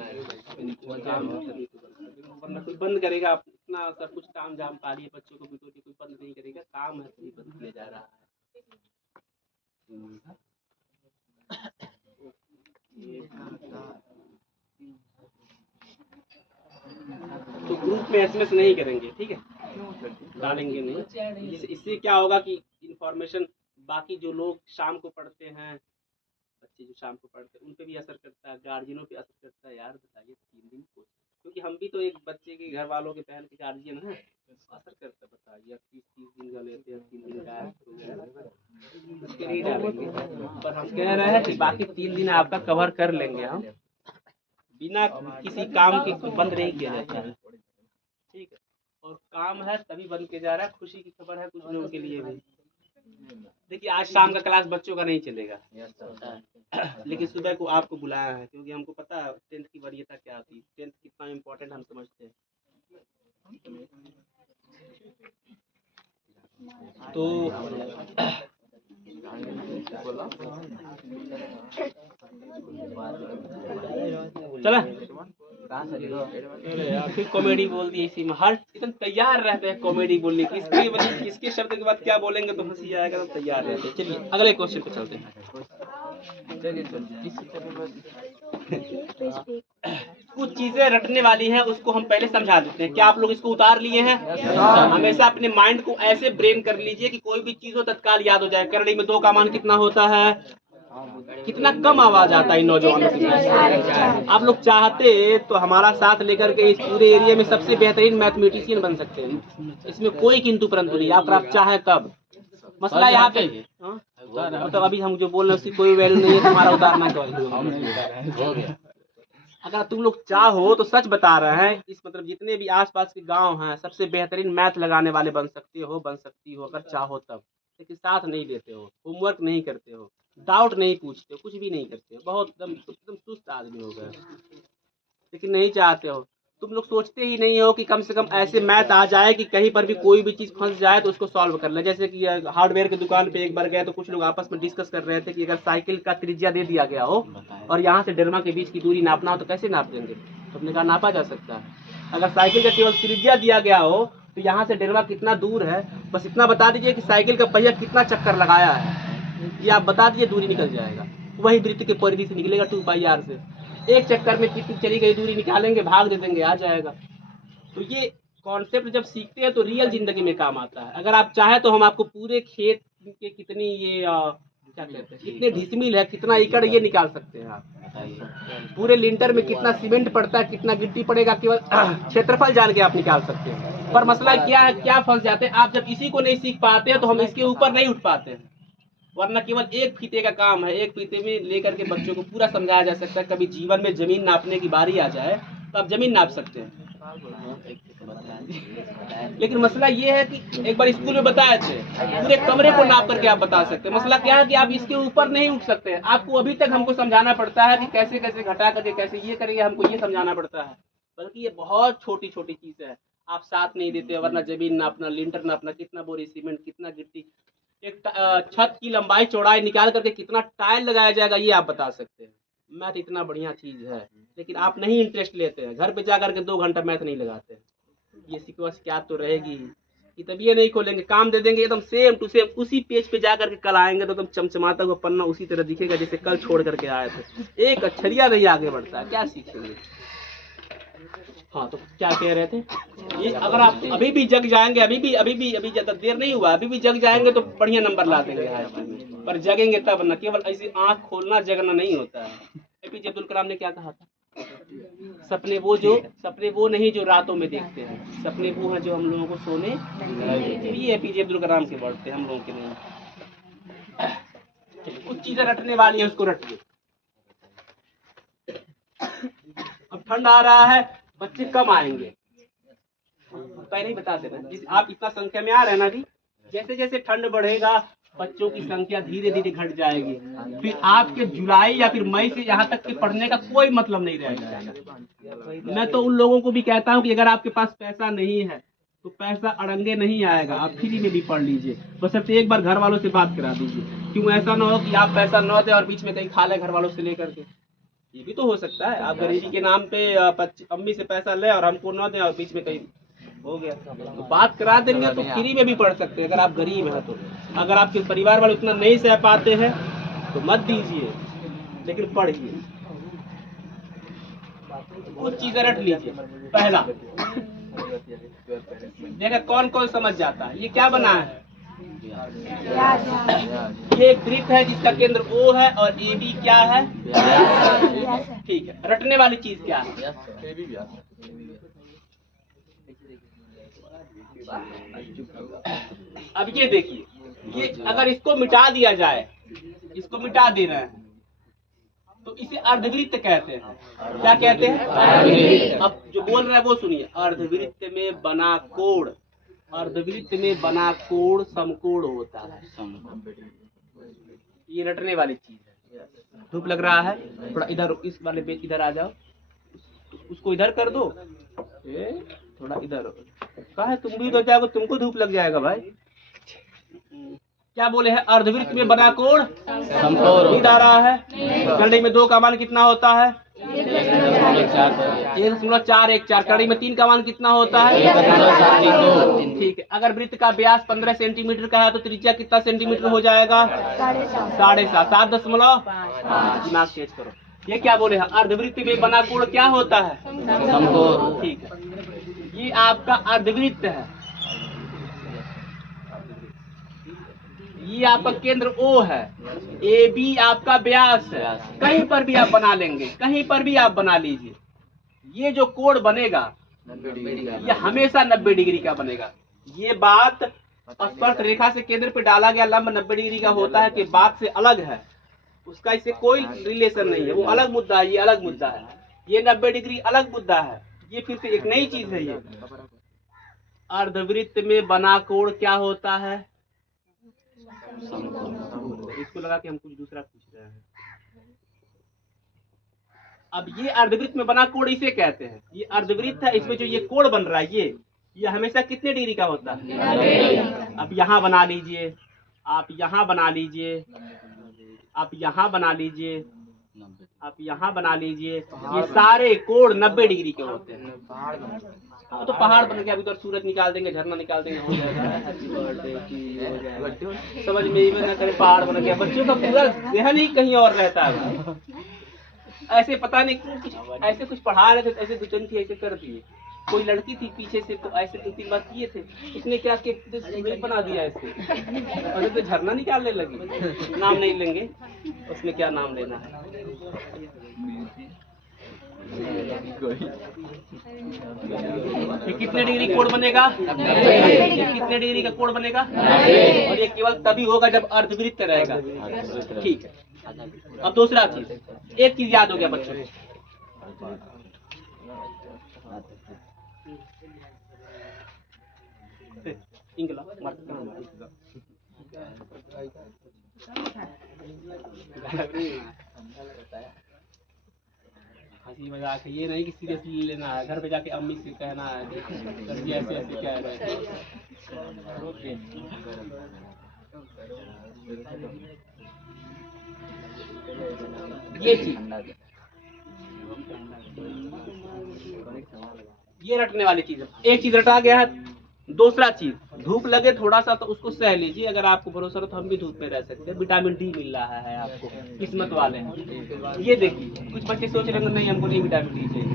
वरना कोई बंद करेगा अपना सब कुछ काम जाम पा लिए बच्चों को भी, तो कोई बंद नहीं करेगा, काम है तभी बंद किया जा रहा है। तो ग्रुप में एसएमएस नहीं करेंगे, ठीक है, डालेंगे नहीं। इससे क्या होगा कि इंफॉर्मेशन बाकी जो लोग शाम को पढ़ते हैं, बच्चे जो शाम को पढ़ते हैं, उन पे भी असर करता है, गार्जियनों पे असर करता है। यार बताइए 3 दिन को, क्योंकि हम भी तो एक बच्चे के घर वालों के पहन के गार्जियन है, असर करता है। बताइए 30 दिन का लेते हैं, 3 दिन का उसके लिए डालेंगे। पर हम कह रहे हैं कि बाकी 3 दिन आपका कवर कर लेंगे हम, बिना किसी काम के बंद नहीं किया जाता है, ठीक है। और काम है तभी बंद किया जा रहा है। खुशी की खबर है कुछ लोगों के लिए भी। देखिए आज शाम का क्लास बच्चों का नहीं चलेगा, लेकिन सुबह को आपको बुलाया है, क्योंकि हमको पता है 10th की वरीयता क्या होती है, 10th कितना इम्पोर्टेंट हम समझते हैं। तो चला फिर कॉमेडी बोल दी इसी में, हर एकदम तैयार रहते हैं कॉमेडी बोलने की। इसके शब्द के बाद क्या बोलेंगे तो हंसी आएगा, तो तैयार रहते हैं। चलिए अगले क्वेश्चन पे चलते हैं। कुछ चीजें रटने वाली हैं, उसको हम पहले समझा देते हैं। क्या आप लोग इसको उतार लिए हैं? हमेशा अपने माइंड को ऐसे ब्रेन कर लीजिए कि कोई भी चीज हो तत्काल याद हो जाए। करड़ी में 2 का मान कितना होता है? कितना कम आवाज आता है इन नौजवानों के। आप लोग चाहते तो हमारा साथ लेकर के इस पूरे एरिया में सबसे बेहतरीन मैथमेटिशियन बन सकते हैं, इसमें कोई किंतु परंतु नहीं। आप चाहे तब। मसला यहाँ पे मतलब अभी हम जो बोल रहे हैं उसकी कोई वैल्यू नहीं है, तुम्हारा उतारना चाहिए। अगर तुम लोग चाहो तो सच बता रहे हैं, इस मतलब जितने भी आसपास के गांव हैं सबसे बेहतरीन मैथ लगाने वाले बन सकती हो, अगर चाहो तब। लेकिन साथ नहीं देते हो, होमवर्क नहीं करते हो, डाउट नहीं पूछते हो, कुछ भी नहीं करते हो, बहुत एकदम सुस्त आदमी हो गए। लेकिन नहीं चाहते हो, तुम लोग सोचते ही नहीं हो कि कम से कम ऐसे मैथ आ जाए कि कहीं पर भी कोई भी चीज फंस जाए तो उसको सॉल्व कर ले। जैसे कि हार्डवेयर की दुकान पे एक बार गए तो कुछ लोग आपस में डिस्कस कर रहे थे कि अगर साइकिल का त्रिज्या दे दिया गया हो और यहाँ से डरमा के बीच की दूरी नापना हो तो कैसे नाप देंगे? तो हमने कहा नापा जा सकता है। अगर साइकिल का केवल त्रिज्या दिया गया हो तो यहाँ से डरमा कितना दूर है, बस इतना बता दीजिए कि साइकिल का पहिया कितना चक्कर लगाया है, ये आप बता दीजिए, दूरी निकल जाएगा। वही वृत्त के परिधि से निकलेगा 2πr से। एक चक्कर में कितनी चली गई दूरी निकालेंगे, भाग दे देंगे, आ जाएगा। तो ये कॉन्सेप्ट जब सीखते हैं तो रियल जिंदगी में काम आता है। अगर आप चाहे तो हम आपको पूरे खेत के कितनी ये क्या कहते हैं, कितने डिसमिल है, कितना एकड़, ये निकाल सकते हैं आप। पूरे लिंटर में कितना सीमेंट पड़ता है, कितना गिट्टी पड़ेगा, केवल क्षेत्रफल जान के आप निकाल सकते हैं। पर मसला क्या है, क्या फंस जाते हैं आप, जब इसी को नहीं सीख पाते हैं तो हम इसके ऊपर नहीं उठ पाते हैं। वरना केवल एक फीते का काम है, एक फीते में लेकर के बच्चों को पूरा समझाया जा सकता है। कभी जीवन में जमीन नापने की बारी आ जाए तो आप जमीन नाप सकते हैं। लेकिन मसला ये है कि एक बार स्कूल में बताए थे, पूरे कमरे को नाप करके आप बता सकते हैं। मसला क्या है कि आप इसके ऊपर नहीं उठ सकते। आपको अभी तक हमको समझाना पड़ता है कि कैसे कैसे घटा करके कैसे ये करेंगे, हमको ये समझाना पड़ता है। बल्कि ये बहुत छोटी छोटी चीज है, आप साथ नहीं देते। वरना जमीन नापना, लिंटर नापना, कितना बोरी सीमेंट, कितना गिट्टी, एक छत की लंबाई चौड़ाई निकाल करके कितना टाइल लगाया जाएगा, ये आप बता सकते हैं। मैथ इतना बढ़िया चीज है, लेकिन आप नहीं इंटरेस्ट लेते हैं। घर पे जाकर के 2 घंटा मैथ नहीं लगाते। ये शिकायत तो रहेगी कि तभी नहीं खोलेंगे, काम दे देंगे एकदम सेम टू सेम, उसी पेज पे जाकर के कल आएंगे तो एकदम चमचमाता हुआ पन्ना उसी तरह दिखेगा जैसे कल छोड़ करके आए थे। एक अक्षरिया नहीं आगे बढ़ता है, क्या सीखेंगे? हाँ तो क्या कह रहे थे, ये अगर आप अभी भी जग जाएंगे, अभी ज्यादा देर नहीं हुआ, अभी भी जग जाएंगे तो बढ़िया नंबर ला देंगे आज। पर जगेंगे तब ना, केवल ऐसी आंख खोलना जगना नहीं होता है। एपीजे अब्दुल कलाम ने क्या कहा था, सपने वो नहीं जो रातों में देखते हैं, सपने वो हैं जो हम लोगों को सोने। ये एपीजे अब्दुल कलाम के वर्ड थे, हम लोगों के नहीं। कुछ चीजें रटने वाली है, उसको रटिए। अब ठंड आ रहा है, बच्चे कम आएंगे, पहले ही बता देना। आप इतना संख्या में आ रहे हैं ना, अभी जैसे जैसे ठंड बढ़ेगा बच्चों की संख्या धीरे धीरे घट जाएगी। फिर आपके जुलाई या फिर मई से यहाँ तक के पढ़ने का कोई मतलब नहीं रहेगा। मैं तो उन लोगों को भी कहता हूँ कि अगर आपके पास पैसा नहीं है तो पैसा अड़ंगे नहीं आएगा, आप फ्री में भी पढ़ लीजिए, बस एक बार घर वालों से बात करा दीजिए। क्यों ऐसा ना हो कि आप पैसा न दे और बीच में कहीं खा ले घर वालों से लेकर के। ये भी तो हो सकता है, आप गरीबी के नाम पे अम्मी से पैसा ले और हमको न दे और बीच में कहीं हो गया। तो बात करा देंगे तो फ्री में भी पढ़ सकते हैं अगर आप गरीब हैं तो। अगर आपके परिवार वाले उतना नहीं सह पाते हैं तो मत दीजिए, लेकिन पढ़िए, कुछ चीजें रट लीजिए। पहला देखा कौन कौन समझ जाता है, ये क्या बना है, ये एक वृत्त है जिसका केंद्र O है और AB क्या है, ठीक है। रटने वाली चीज क्या है, अब ये देखिए, ये अगर इसको मिटा दिया जाए, इसको मिटा दे रहे हैं तो इसे अर्धवृत्त कहते हैं। क्या कहते हैं, अब जो बोल रहे हैं वो सुनिए। अर्धवृत्त में बना कोण, अर्धवृत्त में बना कोण समकोण होता है। ये रटने वाली चीज है। धूप लग रहा है, थोड़ा इधर इस वाले पेज इधर आ जाओ, उसको इधर कर दो, थोड़ा इधर। कहा है तुम भी इधर जाओगे, तुमको धूप लग जाएगा भाई। क्या बोले हैं, अर्धवृत्त में बना कोण समकोण। नींद आ रहा है, कड़ी में 2 का मान कितना होता है, 1.414। कड़ी में 3 का मान कितना होता है, 1.732। ठीक है। अगर वृत्त का व्यास 15 सेंटीमीटर का है तो त्रिज्या कितना सेंटीमीटर हो जाएगा, 7.5, 7.5। दिमाग तेज करो। ये क्या बोले हैं, अर्धवृत्त में बना कोण क्या होता है, समकोण। ठीक है, ये आपका अर्धवृत्त है, ये आपका केंद्र O है, AB आपका व्यास है। कहीं पर भी आप बना लेंगे, कहीं पर भी आप बना लीजिए, ये जो कोण बनेगा ये हमेशा 90 डिग्री का बनेगा। ये बात स्पर्श रेखा से केंद्र पे डाला गया लंब 90 डिग्री का होता है कि बात से अलग है, उसका इससे कोई रिलेशन नहीं है, वो अलग मुद्दा है, ये अलग मुद्दा है। ये 90 डिग्री अलग मुद्दा है, ये फिर से एक नई चीज है। ये अर्धवृत्त में बना कोण क्या होता है, इसको लगा कि हम कुछ दूसरा पूछ रहे हैं। अब ये अर्धवृत्त में बना कोण इसे कहते हैं, ये अर्धवृत्त है, इसमें जो ये कोण बन रहा है ये हमेशा कितने डिग्री का होता है। अब यहाँ बना लीजिए, आप यहाँ बना लीजिए, आप यहाँ बना लीजिए, आप यहाँ बना लीजिए, ये सारे कोण 90 डिग्री के होते हैं। हाँ तो पहाड़ बन गया, अभी तो सूरज निकाल देंगे, झरना निकाल देंगे, हो जाएगा। समझ में ही ना करे, पहाड़ बन गया। बच्चों का पूरा ध्यान ही कहीं और रहता है। ऐसे पता नहीं क्यों ऐसे कुछ पढ़ा रहे थे, ऐसे दुचन थी, ऐसे कर दिए। कोई लड़की थी पीछे से, तो ऐसे 2-3 बार किए थे, उसने क्या सूरज बना दिया ऐसे, और तो झरना निकालने लगी। नाम नहीं लेंगे, उसमें क्या नाम लेना है। ये कितने डिग्री कोण बनेगा, ये कितने डिग्री का कोण बनेगा, और ये केवल तभी होगा जब अर्धवृत्त रहेगा। ठीक है। अब दूसरा चीज, एक चीज याद हो गया बच्चों को, हंसी मजाक है, ये नहीं कि सीरियसली लेना है। घर पे जाके अम्मी से कहना है ऐसे ऐसे कह रहे हैं। ये चीज, ये रटने वाली चीज है। एक चीज रटा गया है। दूसरा चीज, धूप लगे थोड़ा सा तो उसको सह लीजिए। अगर आपको भरोसा हो तो हम भी धूप में रह सकते हैं, विटामिन डी मिल रहा है आपको, किस्मत वाले हैं। ये देखिए, कुछ बच्चे सोच रहे हैं नहीं हमको नहीं विटामिन डी चाहिए।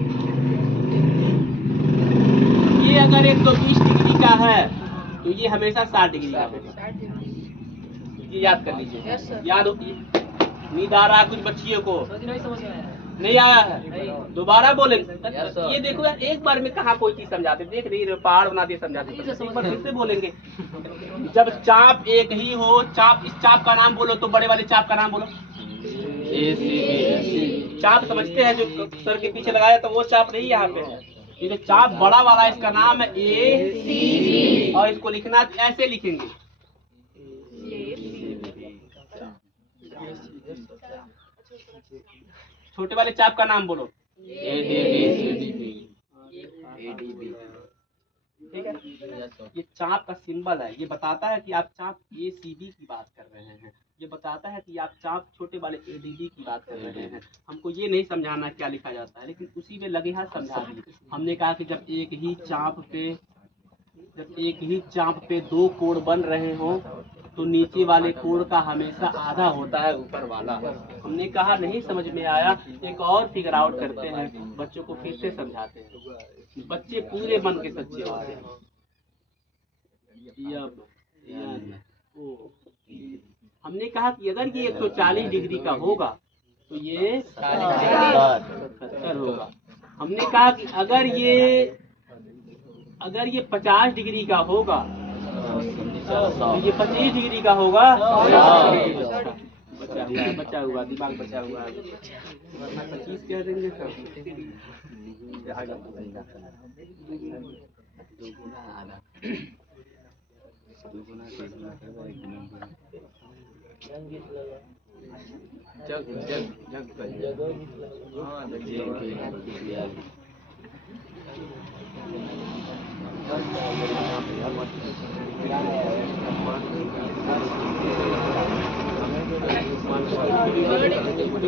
ये अगर 120 डिग्री का है तो ये हमेशा 60 डिग्री का होगा। ये याद कर लीजिए, याद हो। नींद आ रहा है कुछ बच्चियों को, नहीं आया है, दोबारा बोले। ये देखो यार, एक बार में कहाँ कोई चीज समझाते, देख रही पहाड़ बना दिए समझाते। एक बार फिर से बोलेंगे, जब चाप एक ही हो, चाप, इस चाप का नाम बोलो तो बड़े वाले चाप का नाम बोलो। चाप समझते हैं, जो सर के पीछे लगाया तो वो चाप नहीं यहाँ पे है। ये जो चाप बड़ा वाला इसका नाम है AC, और इसको लिखना ऐसे लिखेंगे। छोटे वाले चाप का नाम बोलो। ठीक है, ये चाप का सिंबल है। ये बताता है कि आप चाप ACB की बात कर रहे हैं, ये बताता है कि आप चाप छोटे वाले ADB की बात कर रहे हैं। हमको ये नहीं समझाना क्या लिखा जाता है, लेकिन उसी में लगे हाथ समझा दिए। हमने कहा कि जब एक ही चाप पे जब एक ही चाप पे दो कोण बन रहे हों तो नीचे वाले कोण का हमेशा आधा होता है ऊपर वाला। हमने कहा नहीं समझ में आया, एक और फिगर आउट करते हैं, बच्चों को फिर से समझाते हैं। बच्चे पूरे मन के सच्चे होते हैं। हमने कहा कि अगर ये 140 डिग्री का होगा तो ये 70 होगा। हमने कहा कि अगर ये 50 डिग्री का होगा तो ये 25 डिग्री का होगा। बचा हुआ दिमाग बचा हुआ 25 कह देंगे सब। जग जग जग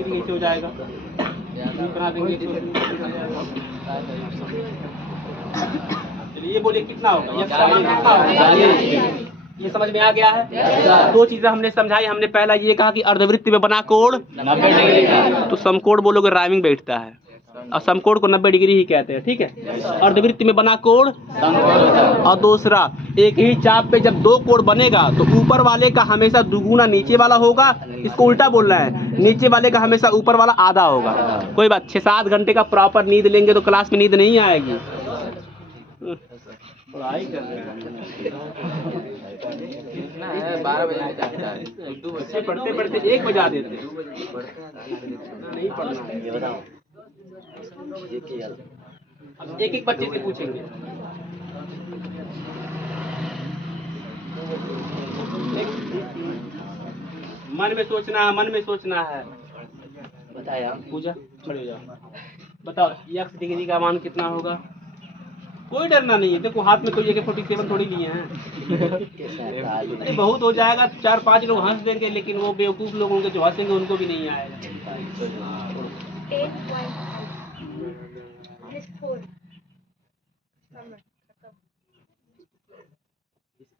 नीचे हो जाएगा बना देंगे। चलिए ये बोलिए कितना होगा, ये सामान कितना होगा? ये समझ में आ गया है। दो चीजें हमने समझाई। हमने पहला ये कहा कि अर्धवृत्त में बना कोण 90 डिग्री का, तो समकोण बोलोगे राइमिंग बैठता है, और समकोण को 90 डिग्री ही कहते हैं, ठीक है। अर्धवृत्त में बना कोण। और दूसरा, एक ही चाप पे जब दो कोण बनेगा तो ऊपर वाले का हमेशा दुगुना नीचे वाला होगा। इसको उल्टा बोल रहा है, नीचे वाले का हमेशा ऊपर वाला आधा होगा। कोई बात, 6-7 घंटे का प्रॉपर नींद लेंगे तो क्लास में नींद नहीं आएगी। पढ़ाई कर रहे हैं 12 बजे जाता है, बच्चे पढ़ते पढ़ते 1 बजा देते हैं। नहीं पढ़ना है। ये बताओ अब एक बच्चे से पूछेंगे। मन में सोचना है, मन में सोचना है। बताया पूजा खड़े हो जाओ, बताओ x डिग्री का मान कितना होगा? कोई डरना नहीं है। देखो हाथ में तो ये 47 थोड़ी लिए हैं। अरे बहुत हो जाएगा, 4-5 लोग हंस देंगे, लेकिन वो बेवकूफ लोग होंगे जो हंसेंगे उनको भी नहीं आएगा।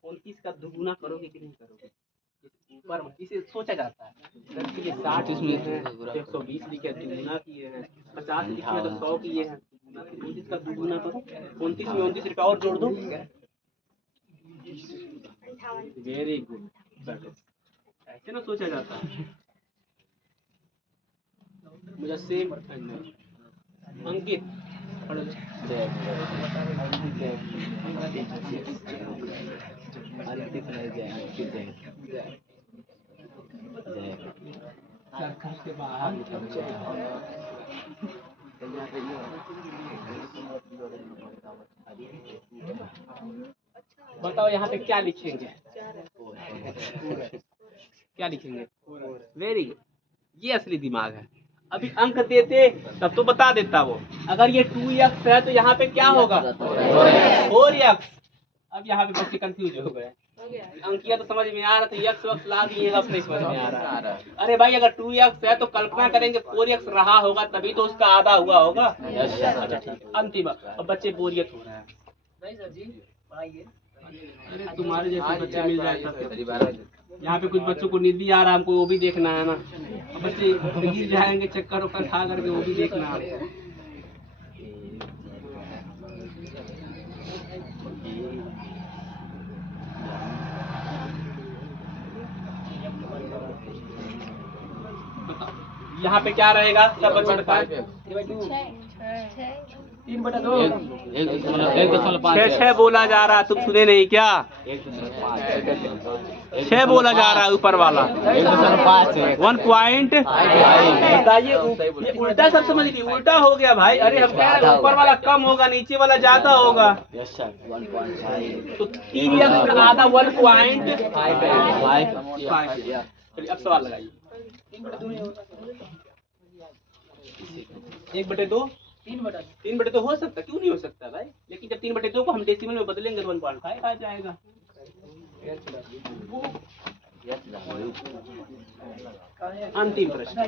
29 का दुगुना करोगे कि नहीं करोगे? ऊपर इसे सोचा जाता है। 60 में 120 लिखे दुगुना किए हैं, 50 लिखे हैं तो 100 किए हैं। 29 का दुगुना करो, 29 में 29 रुपया और जोड़ दो। वेरी गुड, ऐसे ना सोचा जाता है। मुजस्सिम अंकित के बाहर बताओ यहाँ पे क्या लिखेंगे? क्या लिखेंगे? वेरी गुड, ये असली दिमाग है। अभी अंक देते तब तो बता देता वो। अगर ये 2x है तो यहाँ पे क्या होगा? 4x। अब यहाँ पे बच्चे कंफ्यूज हो गए। अंकिया तो समझ में आ रहा था, x वक्त ला दिए, अब नहीं समझ में आ रहा। अरे भाई अगर 2x है तो कल्पना करेंगे 4x रहा होगा, तभी तो उसका आधा हुआ होगा। अंतिम, अब बच्चे बोरियत हो रहा है। अरे तुम्हारे जैसे बच्चे मिल जाए तब। यहाँ पे कुछ बच्चों को नींद भी आ रहा है, हमको वो भी देखना है ना। अब बच्चे गिर जाएंगे चक्कर वक्कर खा करके, वो भी देखना है। यहाँ पे क्या रहेगा? सब बच्चे बताएं। 6 बोला जा रहा, तुम सुने नहीं क्या? 6 बोला जा रहा है ऊपर वाला। 1 पॉइंट। बताइए ये उल्टा सब समझ ली, उल्टा हो गया भाई। अरे हम कह रहे हैं ऊपर वाला कम होगा, नीचे वाला ज्यादा होगा। तो 3x का आधा 1.5। चलिए अब सवाल लगाइए। 1/2 3/2 हो सकता, क्यों नहीं हो सकता भाई? लेकिन जब 3/2 को हम डेसिमल में बदलेंगे तो 1.5 आ जाएगा। अंतिम प्रश्न।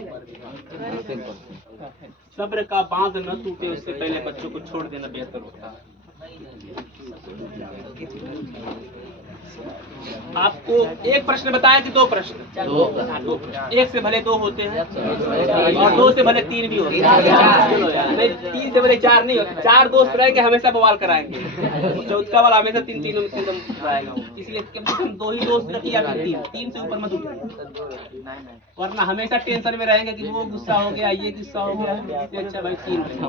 सब्र का बांध न टूटे उससे पहले बच्चों को छोड़ देना बेहतर होता है। आपको एक प्रश्न बताया कि दो प्रश्न? दो प्रश्न। एक से भले दो होते हैं और दो से भले तीन भी होते हैं, नहीं तीन से भले चार नहीं होते। चार दोस्त रहेंगे हमेशा बवाल कराएंगे, चौथा वाला हमेशा तीन तीन कराएगा। इसलिए कम से कम दो ही दोस्त रखिए या फिर तीन से ऊपर मत उठिए, वरना हमेशा टेंशन में रहेंगे कि वो गुस्सा हो गया, ये गुस्सा हो गया। इससे अच्छा भाई तीन रखिए।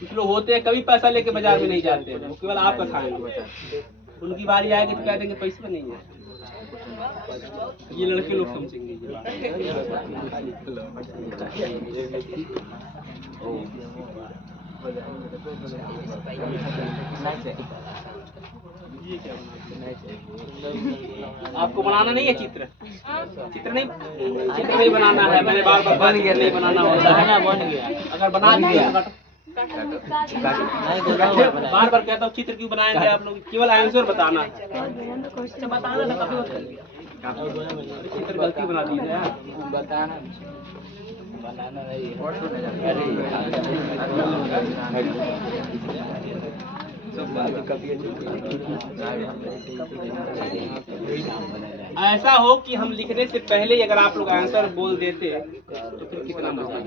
कुछ लोग होते हैं कभी पैसा लेके बाजार में नहीं जाते, वो केवल आपका खाएंगे बाजार। उनकी बारी आएगी तो कह देंगे पैसे नहीं है। ये लड़के लोग समझेंगे ये बात। ये क्या आपको बनाना नहीं है चित्र? चित्र नहीं बनाना है। मैंने बार बार बन गया नहीं बनाना होता है। बन गया। अगर बना दिया बार बार कहता हूँ चित्र क्यों बनाएंगे आप लोग? केवल आंसर बताना। अच्छा बताना था चित्र गलती बना दी है बताना बनाना नहीं ऐसा हो कि हम लिखने से पहले ही अगर आप लोग आंसर बोल देते तो फिर कितना मजा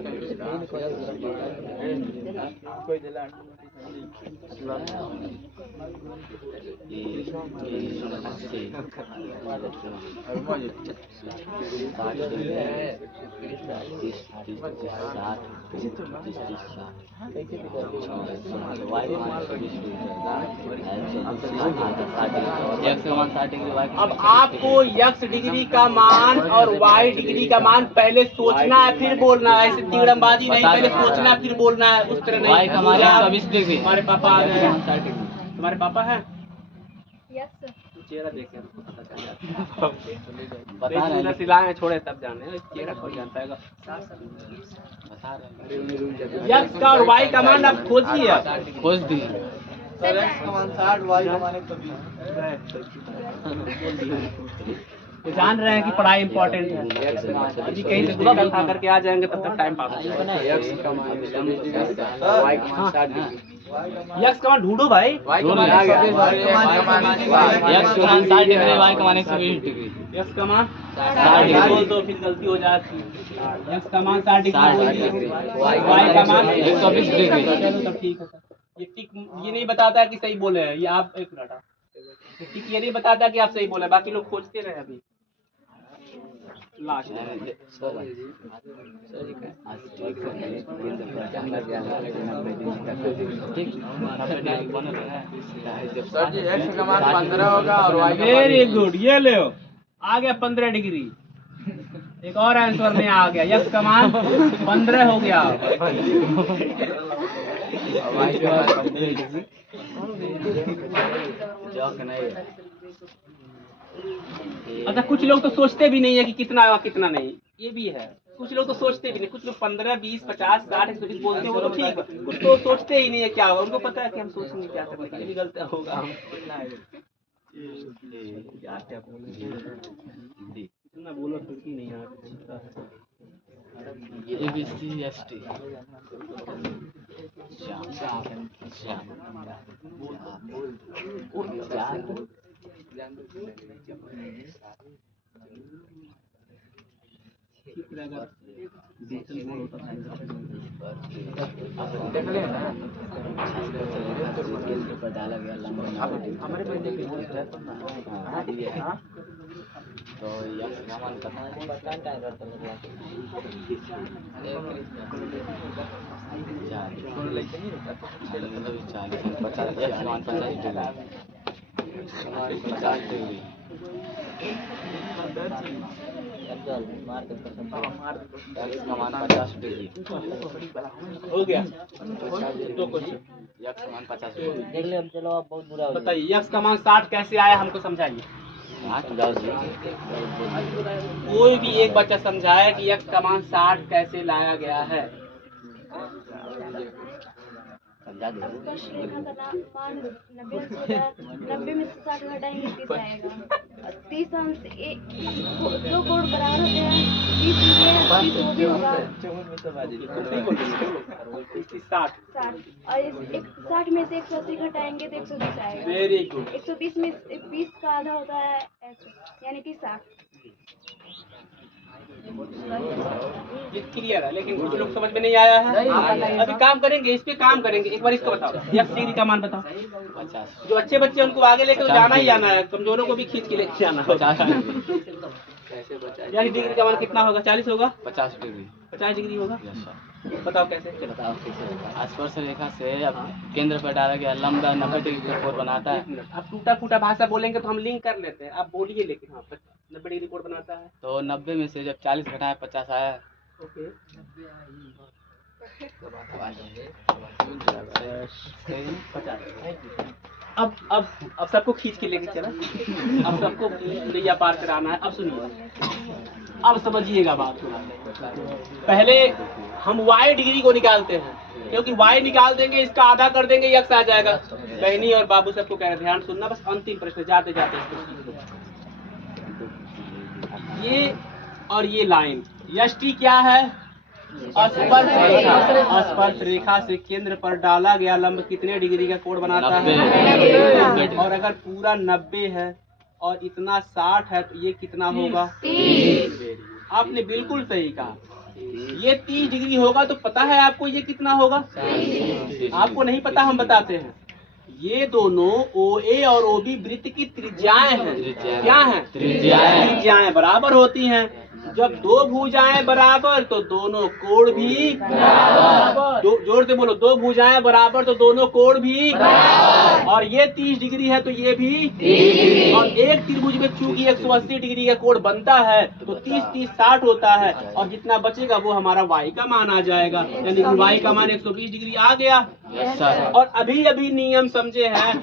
अब आपको x डिग्री का मान और y डिग्री का मान पहले सोचना है फिर बोलना है। ऐसे तिगड़मबाजी नहीं, पहले सोचना है फिर बोलना है। उस तरह नहीं। हमारे पापा आ गए। तुम्हारे पापा हैं? चेहरा देख के सिलाए छोड़े तब जाने, चेहरा कोई जानता है। x का और y का मान आप खोजिए। खोज दिए। x का मान 60, y का मान 120। तो जान रहे हैं कि पढ़ाई इम्पोर्टेंट है। अभी कहीं से गुटखा खा करके आ जाएंगे तब तक टाइम पास हो जाएगा। x का मान x का मान ढूंढो भाई। y का मान आ गया। x का मान 60 डिग्री, y का मान 120 डिग्री। x का मान 60 डिग्री बोल दो फिर गलती हो जाती है। x का मान 60 डिग्री, y का मान 120 डिग्री। चलो तब ठीक है सर। ये टिक ये नहीं बताता है कि सही बोले हैं। ये आप एक मिनट, टिक ये नहीं बताता कि आप सही बोले, बाकी लोग खोजते रहे। अभी लास्ट सर जी x का मान 15 होगा और y का वेरी गुड। ये ले आ गया 15 डिग्री। एक और आंसर में आ गया। x का मान 15 हो गया। y का मान 15 डिग्री। अच्छा कुछ लोग तो सोचते भी नहीं है कि कितना होगा कितना नहीं, ये भी है। कुछ लोग तो सोचते भी नहीं। कुछ लोग 15, 20, 50, 60, 120 बोलते हैं, वो तो ठीक है। कुछ तो सोचते ही नहीं है क्या होगा। उनको पता है कि हम सोचेंगे क्या करेंगे, ये भी गलत होगा। हम क्या बोलेंगे, इतना बोलो फिर भी नहीं आता। ABC ST देख ले ना डाला गया हमारे पे देख तो यह सामान हो गया तो क्वेश्चन यह सामान 50 देख ले। अब चलो आप बहुत बुरा हो बताइए x का मान 60 कैसे आया हमको समझाइए। कोई भी एक बच्चा समझाया कि x का मान 60 कैसे लाया गया है। स्पर्श रेखा का मान 90 अंश होता है। 90 में से 60 घटाएंगे 30 आएगा। और 30 अंश दो कोण बराबर होते हैं। 30 ये है, 30 वो भी होगा 60। 60। और इस 60 में से 180 घटाएंगे तो 120 आएगा। Very good. 120 में 20 का आधा होता है 100, यानी कि 60। ये क्लियर है, लेकिन कुछ लोग समझ में नहीं आया है। अभी काम करेंगे, इस पे काम करेंगे। एक बार इसको बताओ, यक्स डिग्री का मान बताओ। 50। जो अच्छे बच्चे उनको आगे लेकर जाना ही जाना है, कमजोरों को भी खींच के लेके जाना होगा। 50 डिग्री। यानी डिग्री का मान कितना होगा? 40 होगा? 50 डिग्री। 50 डिग्री होगा। Yes sir. बताओ कैसे? स्पर्श रेखा से अब केंद्र पर डाला गया लंब 90 डिग्री का कोण बनाता है। एक मिनट, आप टूटा फूटा भाषा बोलेंगे तो हम लिंक कर लेते हैं। आप बोलिए, लेकिन हाँ 90 डिग्री कोण बनाता है। तो 90 में से जब 40 घटाए 50 आया। ओके। अब सबको खींच के लेके चला। अब सबको नैया पार कराना है। अब सुनिए, अब समझिएगा बात को। पहले हम y डिग्री को निकालते हैं, क्योंकि y निकाल देंगे, इसका आधा कर देंगे, यक्स आ जाएगा। बहनी और बाबू सबको कह रहे ध्यान सुनना, बस अंतिम प्रश्न जाते जाते ये और ये लाइन यष्टि क्या है? स्पर्श रेखा। स्पर्श रेखा से केंद्र पर डाला गया लंब कितने डिग्री का कोण बनाता है? 90। और अगर पूरा 90 है और इतना 60 है तो ये कितना होगा? 30। आपने बिल्कुल सही कहा। ये 30 डिग्री होगा तो पता है आपको ये कितना होगा? आपको नहीं पता, हम बताते हैं। ये दोनों OA और OB वृत्त की त्रिज्याएं हैं। क्या हैं? त्रिज्याएं बराबर होती हैं। जब दो भुजाएं बराबर तो दोनों कोण भी बराबर। जोर से बोलो, दो भुजाएं बराबर तो दोनों कोण भी बराबर। और ये 30 डिग्री है तो ये भी 30। और एक त्रिभुज में चूंकि 180 डिग्री का कोण बनता है तो 30 30 60 होता है, और जितना बचेगा वो हमारा y का मान आ जाएगा। यानी कि y का मान 120 डिग्री आ गया। और अभी अभी नियम समझे हैं,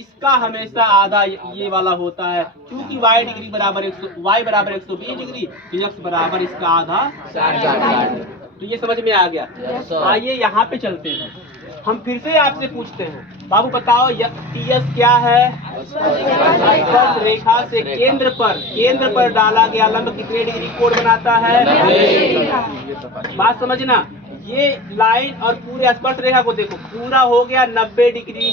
इसका हमेशा आधा ये वाला होता है। क्योंकि y डिग्री बराबर y बराबर 120 डिग्री, x बराबर इसका आधा 60। तो ये समझ में आ गया। आइए यहाँ पे चलते हैं। हम फिर से आपसे पूछते हैं, बाबू बताओ TS क्या है? स्पर्श रेखा से केंद्र पर डाला गया लंब कितने डिग्री कोण बनाता है? बात समझना। ये लाइन और पूरे स्पर्श रेखा को देखो, पूरा हो गया 90 डिग्री।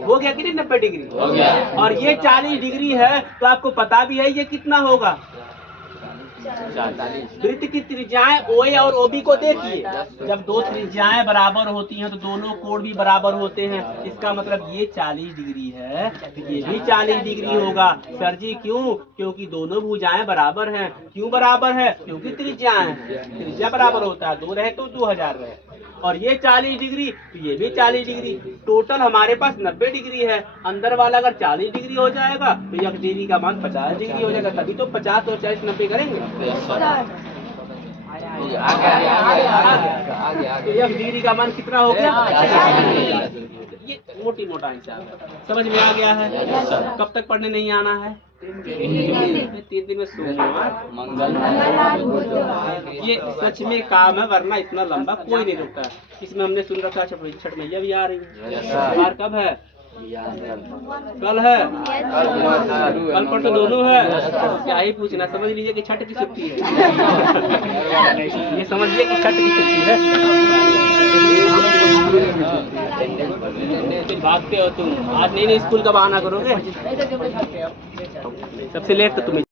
हो गया कि नहीं? 90 डिग्री हो गया। और ये 40 डिग्री है तो आपको पता भी है ये कितना होगा? 40। वृत्त की त्रिज्याएं OA और OB को देखिए। जब दो त्रिज्याएं बराबर होती हैं तो दोनों कोण भी बराबर होते हैं। इसका मतलब ये 40 डिग्री है तो ये भी 40 डिग्री होगा। सर जी क्यों? क्योंकि दोनों भुजाएं बराबर हैं। क्यों बराबर है? क्योंकि त्रिज्याएं हैं। त्रिज्या बराबर होता है, 2 रहे तो 2000 रहे। और ये 40 डिग्री तो ये भी 40 डिग्री। टोटल हमारे पास 90 डिग्री है। अंदर वाला अगर 40 डिग्री हो जाएगा तो यक्स डिग्री का मान 50 डिग्री हो जाएगा। तभी तो 50 और 40 90 करेंगे। तो यक्स डिग्री का मान कितना हो गया? ये मोटी मोटा हिसाब है। समझ में आ गया है? कब तक पढ़ने नहीं आना है? 3 दिन में सोमवार मंगल। ये सच में काम है, वरना इतना लंबा कोई नहीं रुकता। इसमें हमने सुन रखा छठ मैया भी आ रही है। त्योहार कब है? कल है। कल पर तो दोनों है। क्या ही पूछना, समझ लीजिए कि छठ की छुट्टी है। ये समझिए कि छठ की छुट्टी है। भागते हो तुम। आज नहीं स्कूल का बहाना करोगे। सबसे लेट तो तुम्हें